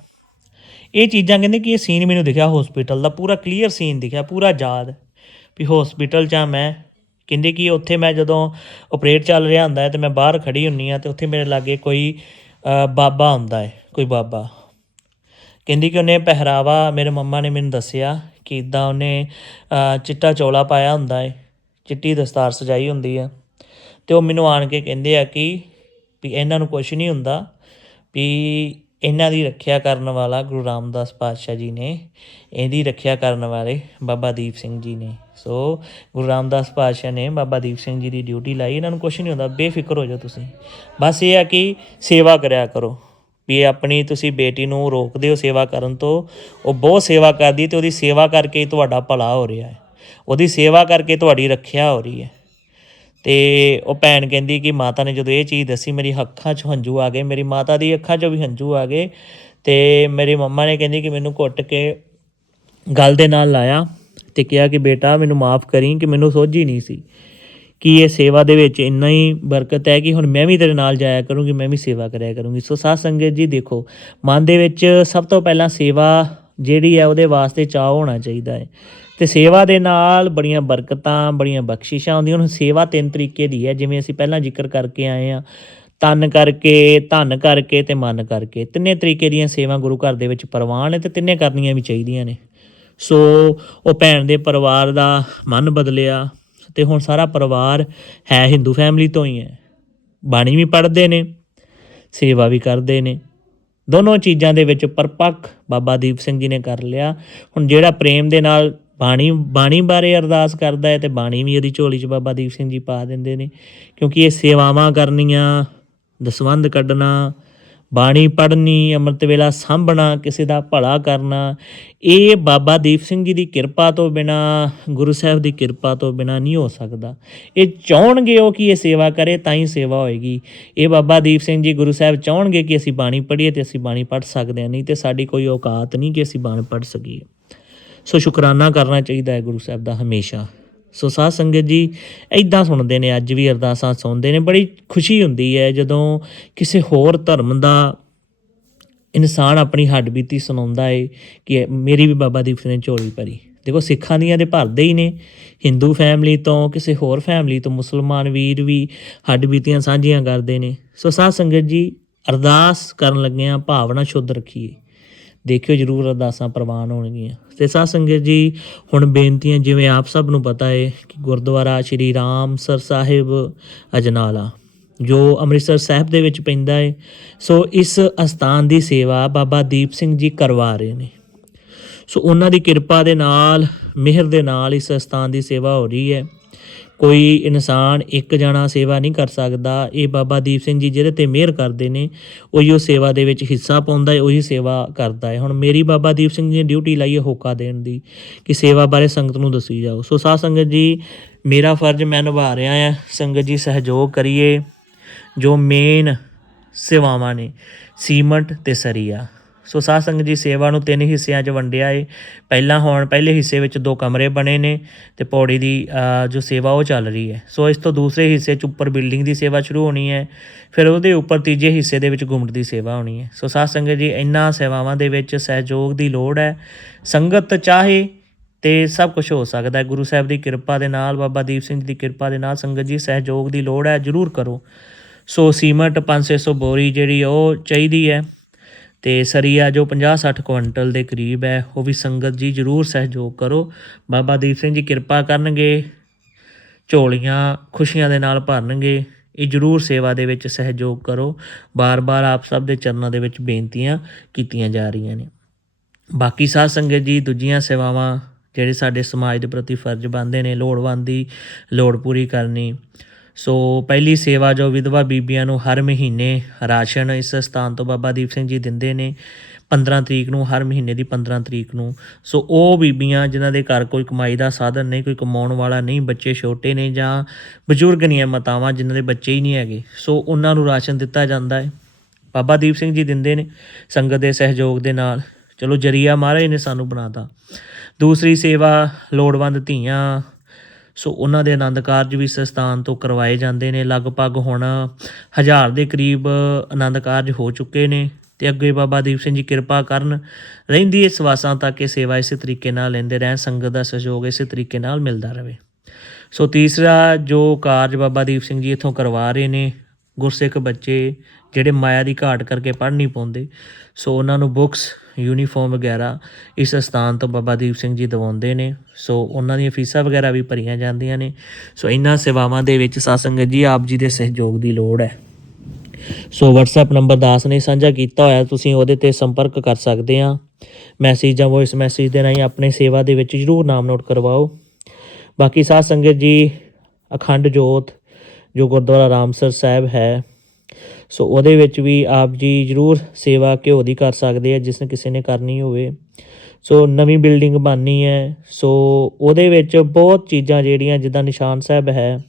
ਇਹ ਚੀਜ਼ਾਂ ਕਹਿੰਦੇ ਕਿ ਇਹ ਸੀਨ ਮੈਨੂੰ ਦਿਖਿਆ ਹਸਪੀਟਲ ਦਾ, ਪੂਰਾ ਕਲੀਅਰ ਸੀਨ ਦਿਖਿਆ, ਪੂਰਾ ਯਾਦ। ਵੀ ਹਸਪੀਟਲ 'ਚ ਆ ਮੈਂ। ਕਹਿੰਦੇ ਕਿ ਉੱਥੇ ਮੈਂ ਜਦੋਂ ਆਪਰੇਟ ਚੱਲ ਰਿਹਾ ਹੁੰਦਾ ਹੈ ਤੇ ਮੈਂ ਬਾਹਰ ਖੜੀ ਹੁੰਨੀ ਆ ਤੇ ਉੱਥੇ ਮੇਰੇ ਲਾਗੇ ਕੋਈ ਬਾਬਾ ਹੁੰਦਾ ਹੈ। ਕੋਈ ਬਾਬਾ। ਕਹਿੰਦੀ ਕਿ ਉਹਨੇ ਪਹਿਰਾਵਾ ਮੇਰੇ ਮੰਮਾ ਨੇ ਮੈਨੂੰ ਦੱਸਿਆ ਕਿ ਇਦਾਂ ਉਹਨੇ ਚਿੱਟਾ ਚੋਲਾ ਪਾਇਆ ਹੁੰਦਾ ਹੈ ਚਿੱਟੀ ਦਸਤਾਰ ਸਜਾਈ ਹੁੰਦੀ ਆ। ਤੇ ਉਹ ਮੈਨੂੰ ਆਣ ਕੇ ਕਹਿੰਦੇ ਆ ਕਿ ਵੀ ਇਹਨਾਂ ਨੂੰ ਕੁਝ ਨਹੀਂ ਹੁੰਦਾ, ਵੀ ਇਹਨਾਂ ਦੀ ਰੱਖਿਆ ਕਰਨ ਵਾਲਾ ਗੁਰੂ ਰਾਮਦਾਸ ਪਾਤਸ਼ਾਹ ਜੀ ਨੇ, ਇਹਦੀ ਰੱਖਿਆ ਕਰਨ ਵਾਲੇ ਬਾਬਾ ਦੀਪ ਸਿੰਘ ਜੀ ਨੇ। ਸੋ ਗੁਰੂ ਰਾਮਦਾਸ ਪਾਤਸ਼ਾਹ ਨੇ ਬਾਬਾ ਦੀਪ ਸਿੰਘ ਜੀ ਦੀ ਡਿਊਟੀ ਲਾਈ, ਇਹਨਾਂ ਨੂੰ ਕੁਝ ਨਹੀਂ ਹੁੰਦਾ, ਬੇਫਿਕਰ ਹੋ ਜਾਓ ਤੁਸੀਂ। ਬਸ ਇਹ ਆ ਕਿ ਸੇਵਾ ਕਰਿਆ ਕਰੋ। ਵੀ ਆਪਣੀ ਤੁਸੀਂ ਬੇਟੀ ਨੂੰ ਰੋਕਦੇ ਹੋ ਸੇਵਾ ਕਰਨ ਤੋਂ, ਉਹ ਬਹੁਤ ਸੇਵਾ ਕਰਦੀ ਹੈ ਤੇ ਉਹਦੀ ਸੇਵਾ ਕਰਕੇ ਤੁਹਾਡਾ ਭਲਾ ਹੋ ਰਿਹਾ ਹੈ। ਉਹਦੀ ਸੇਵਾ ਕਰਕੇ ਤੁਹਾਡੀ ਰੱਖਿਆ ਹੋ ਰਹੀ ਹੈ। ਤੇ ਉਹ ਭੈਣ ਕਹਿੰਦੀ ਕਿ ਮਾਤਾ ਨੇ ਜਦੋਂ ਇਹ ਚੀਜ਼ ਦੱਸੀ, ਮੇਰੀ ਅੱਖਾਂ 'ਚ ਹੰਝੂ ਆ ਗਏ, ਮੇਰੀ ਮਾਤਾ ਦੀ ਅੱਖਾਂ 'ਚੋਂ ਵੀ ਹੰਝੂ ਆ ਗਏ ਤੇ ਮੇਰੀ ਮੰਮਾ ਨੇ ਕਹਿੰਦੀ ਕਿ ਮੈਨੂੰ ਘੁੱਟ ਕੇ ਗਲ ਦੇ ਨਾਲ ਲਾਇਆ ਤੇ ਕਿਹਾ ਕਿ ਬੇਟਾ ਮੈਨੂੰ ਮਾਫ ਕਰੀ ਕਿ ਮੈਨੂੰ ਸੋਝੀ ਨਹੀਂ ਸੀ। ਕਿ ਇਹ ਸੇਵਾ ਦੇ ਵਿੱਚ ਇੰਨਾ ਹੀ ਬਰਕਤ ਹੈ ਕਿ ਹੁਣ ਮੈਂ ਵੀ ਤੇਰੇ ਨਾਲ ਜਾਇਆ ਕਰੂੰਗੀ, ਮੈਂ ਵੀ ਸੇਵਾ ਕਰਿਆ ਕਰੂੰਗੀ। ਸੋ ਸਾਧ ਸੰਗਤ ਜੀ ਦੇਖੋ, ਮਨ ਦੇ ਵਿੱਚ ਸਭ ਤੋਂ ਪਹਿਲਾਂ ਸੇਵਾ ਜਿਹੜੀ ਹੈ ਉਹਦੇ ਵਾਸਤੇ ਚਾਅ ਹੋਣਾ ਚਾਹੀਦਾ ਹੈ। ਤੇ ਸੇਵਾ ਦੇ ਨਾਲ ਬੜੀਆਂ ਬਰਕਤਾਂ, ਬੜੀਆਂ ਬਖਸ਼ਿਸ਼ਾਂ ਆਉਂਦੀਆਂ। ਹੁਣ ਸੇਵਾ ਤਿੰਨ ਤਰੀਕੇ ਦੀ ਹੈ, ਜਿਵੇਂ ਅਸੀਂ ਪਹਿਲਾਂ ਜ਼ਿਕਰ ਕਰਕੇ ਆਏ ਆ ਤਨ ਕਰਕੇ, ਧਨ ਕਰਕੇ ਤੇ ਮਨ ਕਰਕੇ। ਤਿੰਨੇ ਤਰੀਕੇ ਦੀਆਂ ਸੇਵਾ ਗੁਰੂ ਘਰ ਦੇ ਵਿੱਚ ਪ੍ਰਵਾਨ ਹੈ ਤੇ ਤਿੰਨੇ ਕਰਨੀਆਂ ਵੀ ਚਾਹੀਦੀਆਂ ਨੇ। ਸੋ ਉਹ ਭੈਣ ਦੇ ਪਰਿਵਾਰ ਦਾ ਮਨ ਬਦਲਿਆ ਤੇ ਹੁਣ ਸਾਰਾ ਪਰਿਵਾਰ ਹੈ ਹਿੰਦੂ ਫੈਮਿਲੀ ਤੋਂ ਹੀ ਹੈ। ਬਾਣੀ ਵੀ ਪੜ੍ਹਦੇ ਨੇ, ਸੇਵਾ ਵੀ ਕਰਦੇ ਨੇ। ਦੋਨੋਂ ਚੀਜ਼ਾਂ ਦੇ ਵਿੱਚ ਪਰਪੱਕ ਬਾਬਾ ਦੀਪ ਸਿੰਘ ਜੀ ਨੇ ਕਰ ਲਿਆ। ਹੁਣ ਜਿਹੜਾ ਪ੍ਰੇਮ ਦੇ ਨਾਲ ਬਾਣੀ ਬਾਣੀ ਬਾਰੇ ਅਰਦਾਸ ਕਰਦਾ ਹੈ ਤੇ ਬਾਣੀ ਵੀ ਉਹਦੀ ਝੋਲੀ 'ਚ ਬਾਬਾ ਦੀਪ ਸਿੰਘ ਜੀ ਪਾ ਦਿੰਦੇ ਨੇ। ਕਿਉਂਕਿ ਇਹ ਸੇਵਾਵਾਂ ਕਰਨੀਆਂ, ਦਸਵੰਧ ਕੱਢਣਾ ਬਾਣੀ ਪੜ੍ਹਨੀ, ਅੰਮ੍ਰਿਤ ਵੇਲਾ ਸਾਂਭਣਾ, ਕਿਸੇ ਦਾ ਭਲਾ ਕਰਨਾ, ਇਹ ਬਾਬਾ ਦੀਪ ਸਿੰਘ ਜੀ ਦੀ ਕਿਰਪਾ ਤੋਂ ਬਿਨਾ, ਗੁਰੂ ਸਾਹਿਬ ਦੀ ਕਿਰਪਾ ਤੋਂ ਬਿਨਾ ਨਹੀਂ ਹੋ ਸਕਦਾ। ਇਹ ਚਾਹਣਗੇ ਉਹ ਕਿ ਇਹ ਸੇਵਾ ਕਰੇ, ਤਾਂ ਹੀ ਸੇਵਾ ਹੋਏਗੀ। ਇਹ ਬਾਬਾ ਦੀਪ ਸਿੰਘ ਜੀ ਗੁਰੂ ਸਾਹਿਬ ਚਾਹਣਗੇ ਕਿ ਅਸੀਂ ਬਾਣੀ ਪੜ੍ਹੀਏ ਤੇ ਅਸੀਂ ਬਾਣੀ ਪੜ੍ਹ ਸਕਦੇ ਹਾਂ, ਨਹੀਂ ਤੇ ਸਾਡੀ ਕੋਈ ਔਕਾਤ ਨਹੀਂ ਕਿ ਅਸੀਂ ਬਾਣੀ ਪੜ੍ਹ ਸਕੀਏ। ਸੋ ਸ਼ੁਕਰਾਨਾ ਕਰਨਾ ਚਾਹੀਦਾ ਹੈ ਗੁਰੂ ਸਾਹਿਬ ਦਾ ਹਮੇਸ਼ਾ। ਸੋ ਸਾਧ ਸੰਗਤ ਜੀ ਐਦਾਂ ਸੁਣਦੇ ਨੇ, ਅੱਜ ਵੀ ਅਰਦਾਸਾਂ ਸੁਣਦੇ ਨੇ। ਬੜੀ ਖੁਸ਼ੀ ਹੁੰਦੀ ਹੈ ਜਦੋਂ ਕਿਸੇ ਹੋਰ ਧਰਮ ਦਾ ਇਨਸਾਨ ਆਪਣੀ ਹੱਡਬੀਤੀ ਸੁਣਾਉਂਦਾ ਏ ਕਿ ਮੇਰੀ ਵੀ ਬਾਬਾ ਦੀਪ ਸਿੰਘ ਨੇ ਝੋਲੀ ਭਰੀ। ਦੇਖੋ, ਸਿੱਖਾਂ ਦੀਆਂ ਦੇ ਭਰਦੇ ਹੀ ਨੇ। ਹਿੰਦੂ ਫੈਮਿਲੀ ਤੋਂ, ਕਿਸੇ ਹੋਰ ਫੈਮਿਲੀ ਤੋਂ, ਮੁਸਲਮਾਨ ਵੀਰ ਵੀ ਹੱਡਬੀਤੀਆਂ ਸਾਂਝੀਆਂ ਕਰਦੇ ਨੇ। ਸੋ ਸਾਧ ਸੰਗਤ ਜੀ, ਅਰਦਾਸ ਕਰਨ ਲੱਗਿਆਂ ਭਾਵਨਾ ਸ਼ੁੱਧ ਰੱਖੀਏ। ਦੇਖਿਓ ਜਰੂਰ ਅਰਦਾਸਾਂ ਪ੍ਰਵਾਨ ਹੋਣਗੀਆਂ। ਤੇ ਸਾਧ ਸੰਗਤ ਜੀ, ਹੁਣ ਬੇਨਤੀਆਂ, ਜਿਵੇਂ ਆਪ ਸਭ ਨੂੰ ਪਤਾ ਹੈ ਕਿ ਗੁਰਦੁਆਰਾ ਸ਼੍ਰੀ ਰਾਮ ਸਰ ਸਾਹਿਬ ਅਜਨਾਲਾ, ਜੋ ਅੰਮ੍ਰਿਤਸਰ ਸਾਹਿਬ ਦੇ ਵਿੱਚ ਪੈਂਦਾ ਹੈ ਸੋ ਇਸ ਅਸਥਾਨ ਦੀ ਸੇਵਾ ਬਾਬਾ ਦੀਪ ਸਿੰਘ ਜੀ ਕਰਵਾ ਰਹੇ ਨੇ। ਸੋ ਉਹਨਾਂ ਦੀ ਕਿਰਪਾ ਦੇ ਨਾਲ, ਮਿਹਰ ਦੇ ਨਾਲ ਇਸ ਅਸਥਾਨ ਦੀ ਸੇਵਾ ਹੋ ਰਹੀ ਹੈ। ਕੋਈ ਇਨਸਾਨ ਇੱਕ ਜਣਾ ਸੇਵਾ ਨਹੀਂ ਕਰ ਸਕਦਾ। ਇਹ ਬਾਬਾ ਦੀਪ ਸਿੰਘ ਜੀ ਜਿਹਦੇ ਤੇ ਮਿਹਰ ਕਰਦੇ ਨੇ, ਉਹੀ ਉਹ ਸੇਵਾ ਦੇ ਵਿੱਚ ਹਿੱਸਾ ਪਾਉਂਦਾ ਹੈ, ਉਹੀ ਸੇਵਾ ਕਰਦਾ ਹੈ। ਹੁਣ ਮੇਰੀ ਬਾਬਾ ਦੀਪ ਸਿੰਘ ਜੀ ਨੇ ਡਿਊਟੀ ਲਾਈ ਹੈ ਹੋਕਾ ਦੇਣ ਦੀ, ਕਿ ਸੇਵਾ ਬਾਰੇ ਸੰਗਤ ਨੂੰ ਦੱਸੀ ਜਾਓ। ਸੋ ਸਾਧ ਸੰਗਤ ਜੀ, ਮੇਰਾ ਫਰਜ਼ ਮੈਂ ਨਿਭਾ ਰਿਹਾ ਹਾਂ। ਸੰਗਤ ਜੀ, ਸਹਿਯੋਗ ਕਰੀਏ। ਜੋ ਮੇਨ ਸੇਵਾਵਾਂ ਨੇ, ਸੀਮੈਂਟ ਤੇ ਸਰੀਆ। ਸੋ ਸਾਧ ਸੰਗਤ ਜੀ ਸੇਵਾ ਨੂੰ ਤਿੰਨ ਹਿੱਸਿਆਂ 'ਚ ਵੰਡਿਆ ਏ। ਪਹਿਲਾਂ ਹੋਣ ਪਹਿਲੇ ਹਿੱਸੇ ਵਿੱਚ ਦੋ ਕਮਰੇ ਬਣੇ ਨੇ ਤੇ ਪੌੜੀ ਦੀ ਜੋ ਸੇਵਾ ਉਹ ਚੱਲ ਰਹੀ ਹੈ। ਸੋ ਇਸ ਤੋਂ ਦੂਸਰੇ ਹਿੱਸੇ 'ਚ ਉੱਪਰ ਬਿਲਡਿੰਗ ਦੀ ਸੇਵਾ ਸ਼ੁਰੂ ਹੋਣੀ ਹੈ, ਫਿਰ ਉਹਦੇ ਉੱਪਰ ਤੀਜੇ ਹਿੱਸੇ ਦੇ ਵਿੱਚ ਗੁੰਮਟ ਦੀ ਸੇਵਾ ਹੋਣੀ ਹੈ। ਸੋ ਸਾਧ ਸੰਗਤ ਜੀ ਇਹਨਾਂ ਸੇਵਾਵਾਂ ਦੇ ਵਿੱਚ ਸਹਿਯੋਗ ਦੀ ਲੋੜ ਹੈ। ਸੰਗਤ ਚਾਹੇ ਤੇ ਸਭ ਕੁਝ ਹੋ ਸਕਦਾ ਹੈ। ਗੁਰੂ ਸਾਹਿਬ ਦੀ ਕਿਰਪਾ ਦੇ ਨਾਲ, ਬਾਬਾ ਦੀਪ ਸਿੰਘ ਜੀ ਦੀ ਕਿਰਪਾ ਦੇ ਨਾਲ ਸੰਗਤ ਜੀ ਸਹਿਯੋਗ ਦੀ ਲੋੜ ਹੈ, ਜਰੂਰ ਕਰੋ। ਸੋ ਸੀਮਟ 500 ਬੋਰੀ ਜਿਹੜੀ ਉਹ ਚਾਹੀਦੀ ਹੈ। ਤੇ ਸਰੀਆ ਜੋ 50-60 ਕੁਇੰਟਲ ਦੇ ਕਰੀਬ ਹੈ, ਉਹ ਵੀ ਸੰਗਤ ਜੀ ਜਰੂਰ ਸਹਿਯੋਗ ਕਰੋ। ਬਾਬਾ ਦੀਪ ਸਿੰਘ ਜੀ ਕਿਰਪਾ ਕਰਨਗੇ, ਝੋਲੀਆਂ ਖੁਸ਼ੀਆਂ ਦੇ ਨਾਲ ਭਰਨਗੇ, ਇਹ ਜਰੂਰ ਸੇਵਾ ਦੇ ਵਿੱਚ ਸਹਿਯੋਗ ਕਰੋ। ਬਾਰ-ਬਾਰ ਆਪ ਸਭ ਦੇ ਚਰਨਾਂ ਦੇ ਵਿੱਚ ਬੇਨਤੀਆਂ ਕੀਤੀਆਂ ਜਾ ਰਹੀਆਂ ਨੇ। ਬਾਕੀ ਸਾਧ ਸੰਗਤ ਜੀ, ਦੂਜੀਆਂ ਸੇਵਾਵਾਂ ਜਿਹੜੇ ਸਾਡੇ ਸਮਾਜ ਦੇ ਪ੍ਰਤੀ ਫਰਜ਼ ਬਣਦੇ ਨੇ, ਲੋੜਵੰਦ ਦੀ ਲੋੜ ਪੂਰੀ ਕਰਨੀ ਸੋ ਪਹਿਲੀ ਸੇਵਾ ਜੋ ਵਿਧਵਾ ਬੀਬੀਆਂ ਨੂੰ ਹਰ ਮਹੀਨੇ ਰਾਸ਼ਨ ਇਸ ਸਥਾਨ ਤੋਂ ਬਾਬਾ ਦੀਪ ਸਿੰਘ ਜੀ ਦਿੰਦੇ ਨੇ 15 ਤਰੀਕ ਨੂੰ, ਹਰ ਮਹੀਨੇ ਦੀ 15 ਤਰੀਕ ਨੂੰ। ਸੋ ਉਹ ਬੀਬੀਆਂ ਜਿਨ੍ਹਾਂ ਦੇ ਘਰ ਕੋਈ ਕਮਾਈ ਦਾ ਸਾਧਨ ਨਹੀਂ, ਕੋਈ ਕਮਾਉਣ ਵਾਲਾ ਨਹੀਂ, ਬੱਚੇ ਛੋਟੇ ਨੇ ਜਾਂ ਬਜ਼ੁਰਗ ਨਹੀਂ ਹੈ ਮਾਤਾਵਾਂ ਜਿਨ੍ਹਾਂ ਦੇ ਬੱਚੇ ਹੀ ਨਹੀਂ ਹੈਗੇ, ਸੋ ਉਹਨਾਂ ਨੂੰ ਰਾਸ਼ਨ ਦਿੱਤਾ ਜਾਂਦਾ ਹੈ। ਬਾਬਾ ਦੀਪ ਸਿੰਘ ਜੀ ਦਿੰਦੇ ਨੇ ਸੰਗਤ ਦੇ ਸਹਿਯੋਗ ਦੇ ਨਾਲ। ਚਲੋ ਜਰੀਆ ਮਹਾਰਾਜ ਨੇ ਸਾਨੂੰ ਬਣਾਤਾ। ਦੂਸਰੀ ਸੇਵਾ ਲੋੜਵੰਦ ਧੀਆਂ ਸੋ ਉਹਨਾਂ ਦੇ ਆਨੰਦ ਕਾਰਜ ਵੀ ਇਸ ਸਥਾਨ ਤੋਂ ਕਰਵਾਏ ਜਾਂਦੇ ਨੇ। ਲਗਭਗ ਹੁਣ ਹਜ਼ਾਰ ਦੇ ਕਰੀਬ ਆਨੰਦ ਕਾਰਜ ਹੋ ਚੁੱਕੇ ਨੇ ਤੇ ਅੱਗੇ ਬਾਬਾ ਦੀਪ ਸਿੰਘ ਜੀ ਕਿਰਪਾ ਕਰਨ, ਰਹਿੰਦੀ ਇਸ ਵਾਸਾਂ ਤੱਕ ਇਹ ਸੇਵਾ ਇਸੇ ਤਰੀਕੇ ਨਾਲ ਲੈਂਦੇ ਰਹਿਣ, ਸੰਗਤ ਦਾ ਸਹਿਯੋਗ ਇਸੇ ਤਰੀਕੇ ਨਾਲ ਮਿਲਦਾ ਰਹੇ। ਸੋ ਤੀਸਰਾ ਜੋ ਕਾਰਜ ਬਾਬਾ ਦੀਪ ਸਿੰਘ ਜੀ ਇੱਥੋਂ ਕਰਵਾ ਰਹੇ ਨੇ, ਗੁਰਸਿੱਖ ਬੱਚੇ ਜਿਹੜੇ ਮਾਇਆ ਦੀ ਘਾਟ ਕਰਕੇ ਪੜ੍ਹ ਨਹੀਂ ਪਾਉਂਦੇ, ਸੋ ਉਹਨਾਂ ਨੂੰ ਬੁੱਕਸ ਯੂਨੀਫਾਰਮ ਵਗੈਰਾ ਇਸ ਸਥਾਨ ਤੋਂ ਬਾਬਾ ਦੀਪ ਸਿੰਘ ਜੀ ਦਿਵਾਉਂਦੇ ਨੇ। ਸੋ ਉਹਨਾਂ ਦੀਆਂ ਫੀਸਾਂ ਵਗੈਰਾ ਵੀ ਭਰੀਆਂ ਜਾਂਦੀਆਂ ਨੇ। ਸੋ ਇਹਨਾਂ ਸੇਵਾਵਾਂ ਦੇ ਵਿੱਚ ਸਾਧ ਸੰਗਤ ਜੀ, ਆਪ ਜੀ ਦੇ ਸਹਿਯੋਗ ਦੀ ਲੋੜ ਹੈ। ਸੋ WhatsApp ਨੰਬਰ ਦਾਸ ਨੇ ਸਾਂਝਾ ਕੀਤਾ ਹੋਇਆ, ਤੁਸੀਂ ਉਹਦੇ ਤੇ ਸੰਪਰਕ ਕਰ ਸਕਦੇ ਆ ਮੈਸੇਜ ਜਾਂ ਵੌਇਸ ਮੈਸੇਜ ਦੇ ਰਾਹੀਂ ਆਪਣੇ ਸੇਵਾ ਦੇ ਵਿੱਚ ਜਰੂਰ ਨਾਮ ਨੋਟ ਕਰਵਾਓ। ਬਾਕੀ ਸਾਧ ਸੰਗਤ ਜੀ, ਅਖੰਡ ਜੋਤ ਜੋ ਗੁਰਦੁਆਰਾ ਰਾਮਸਰ ਸਾਹਿਬ ਹੈ ਸੋ ਉਹਦੇ ਵਿੱਚ ਵੀ ਆਪ ਜੀ ਜਰੂਰ ਸੇਵਾ ਘਿਓ ਦੀ ਕਰ ਸਕਦੇ ਆ, ਜਿਸ ਨੇ ਕਿਸੇ ਨੇ ਕਰਨੀ ਹੋਵੇ। ਸੋ ਨਵੀਂ ਬਿਲਡਿੰਗ ਬਣਨੀ ਹੈ। ਸੋ ਉਹਦੇ ਵਿੱਚ ਬਹੁਤ ਚੀਜ਼ਾਂ ਜਿਹੜੀਆਂ ਜਿੱਦਾਂ ਨਿਸ਼ਾਨ ਸਾਹਿਬ ਹੈ,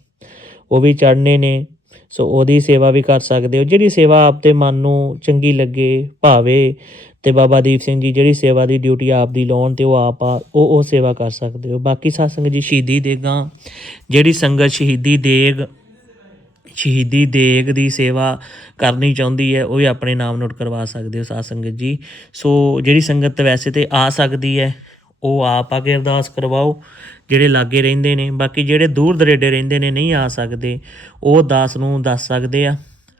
ਉਹ ਵੀ ਚੜ੍ਹਨੇ ਨੇ। ਸੋ ਉਹਦੀ ਸੇਵਾ ਵੀ ਕਰ ਸਕਦੇ ਹੋ। ਜਿਹੜੀ ਸੇਵਾ ਆਪਦੇ ਮਨ ਨੂੰ ਚੰਗੀ ਲੱਗੇ, ਭਾਵੇ ਤੇ ਬਾਬਾ ਦੀਪ ਸਿੰਘ ਜੀ ਜਿਹੜੀ ਸੇਵਾ ਦੀ ਡਿਊਟੀ ਆਪ ਦੀ ਲਾਉਣ ਤੇ ਉਹ ਆਪ ਆ, ਉਹ ਉਹ ਸੇਵਾ ਕਰ ਸਕਦੇ ਹੋ। ਬਾਕੀ ਸਾਧ ਸੰਗਤ ਜੀ, ਸ਼ਹੀਦੀ ਦੇਗਾ। ਜਿਹੜੀ ਸੰਗਤ ਸ਼ਹੀਦੀ ਦੇਗ ਸ਼ਹੀਦੀ ਦੇਗ ਦੀ ਸੇਵਾ ਕਰਨੀ ਚਾਹੁੰਦੀ ਹੈ, ਉਹ ਵੀ ਆਪਣੇ ਨਾਮ ਨੋਟ ਕਰਵਾ ਸਕਦੇ ਹੋ ਸਾਧ ਸੰਗਤ ਜੀ। ਸੋ ਜਿਹੜੀ ਸੰਗਤ ਵੈਸੇ ਤੇ ਆ ਸਕਦੀ ਹੈ, ਉਹ ਆਪ ਆ ਕੇ ਅਰਦਾਸ ਕਰਵਾਓ, ਜਿਹੜੇ ਲਾਗੇ ਰਹਿੰਦੇ ਨੇ, ਬਾਕੀ ਜਿਹੜੇ ਦੂਰ ਦਰੇਡੇ ਰਹਿੰਦੇ ਨੇ ਨਹੀਂ ਆ ਸਕਦੇ, ਉਹ ਦਾਸ ਨੂੰ ਦੱਸ ਸਕਦੇ ਆ।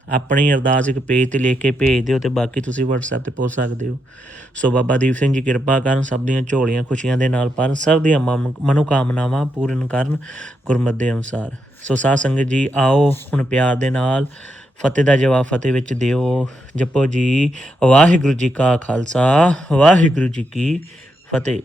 ਆਪਣੀ ਅਰਦਾਸ ਇੱਕ ਪੇਜ ਤੇ ਲਿਖ ਕੇ ਭੇਜ ਦਿਓ ਤੇ ਬਾਕੀ ਤੁਸੀਂ WhatsApp ਤੇ ਪੁੱਛ ਸਕਦੇ ਹੋ। ਸੋ ਬਾਬਾ ਦੀਪ ਸਿੰਘ ਜੀ ਕਿਰਪਾ ਕਰਨ, ਸਭ ਦੀਆਂ ਝੋਲੀਆਂ ਖੁਸ਼ੀਆਂ ਦੇ ਨਾਲ ਭਰਨ, ਸਭ ਦੀਆਂ ਮਨ- ਮਨੋਕਾਮਨਾਵਾਂ ਪੂਰਨ ਕਰਨ ਗੁਰਮਤਿ ਦੇ ਅਨੁਸਾਰ। ਸੋ ਸਾਧ ਸੰਗਤ ਜੀ, ਆਓ ਹੁਣ ਪਿਆਰ ਦੇ ਨਾਲ ਫਤਿਹ ਦਾ ਜਵਾਬ ਫਤਿਹ ਵਿੱਚ ਦਿਓ। ਜਪੋ ਜੀ, ਵਾਹਿਗੁਰੂ ਜੀ ਕਾ ਖਾਲਸਾ, ਵਾਹਿਗੁਰੂ ਜੀ ਕੀ ਫਤਿਹ।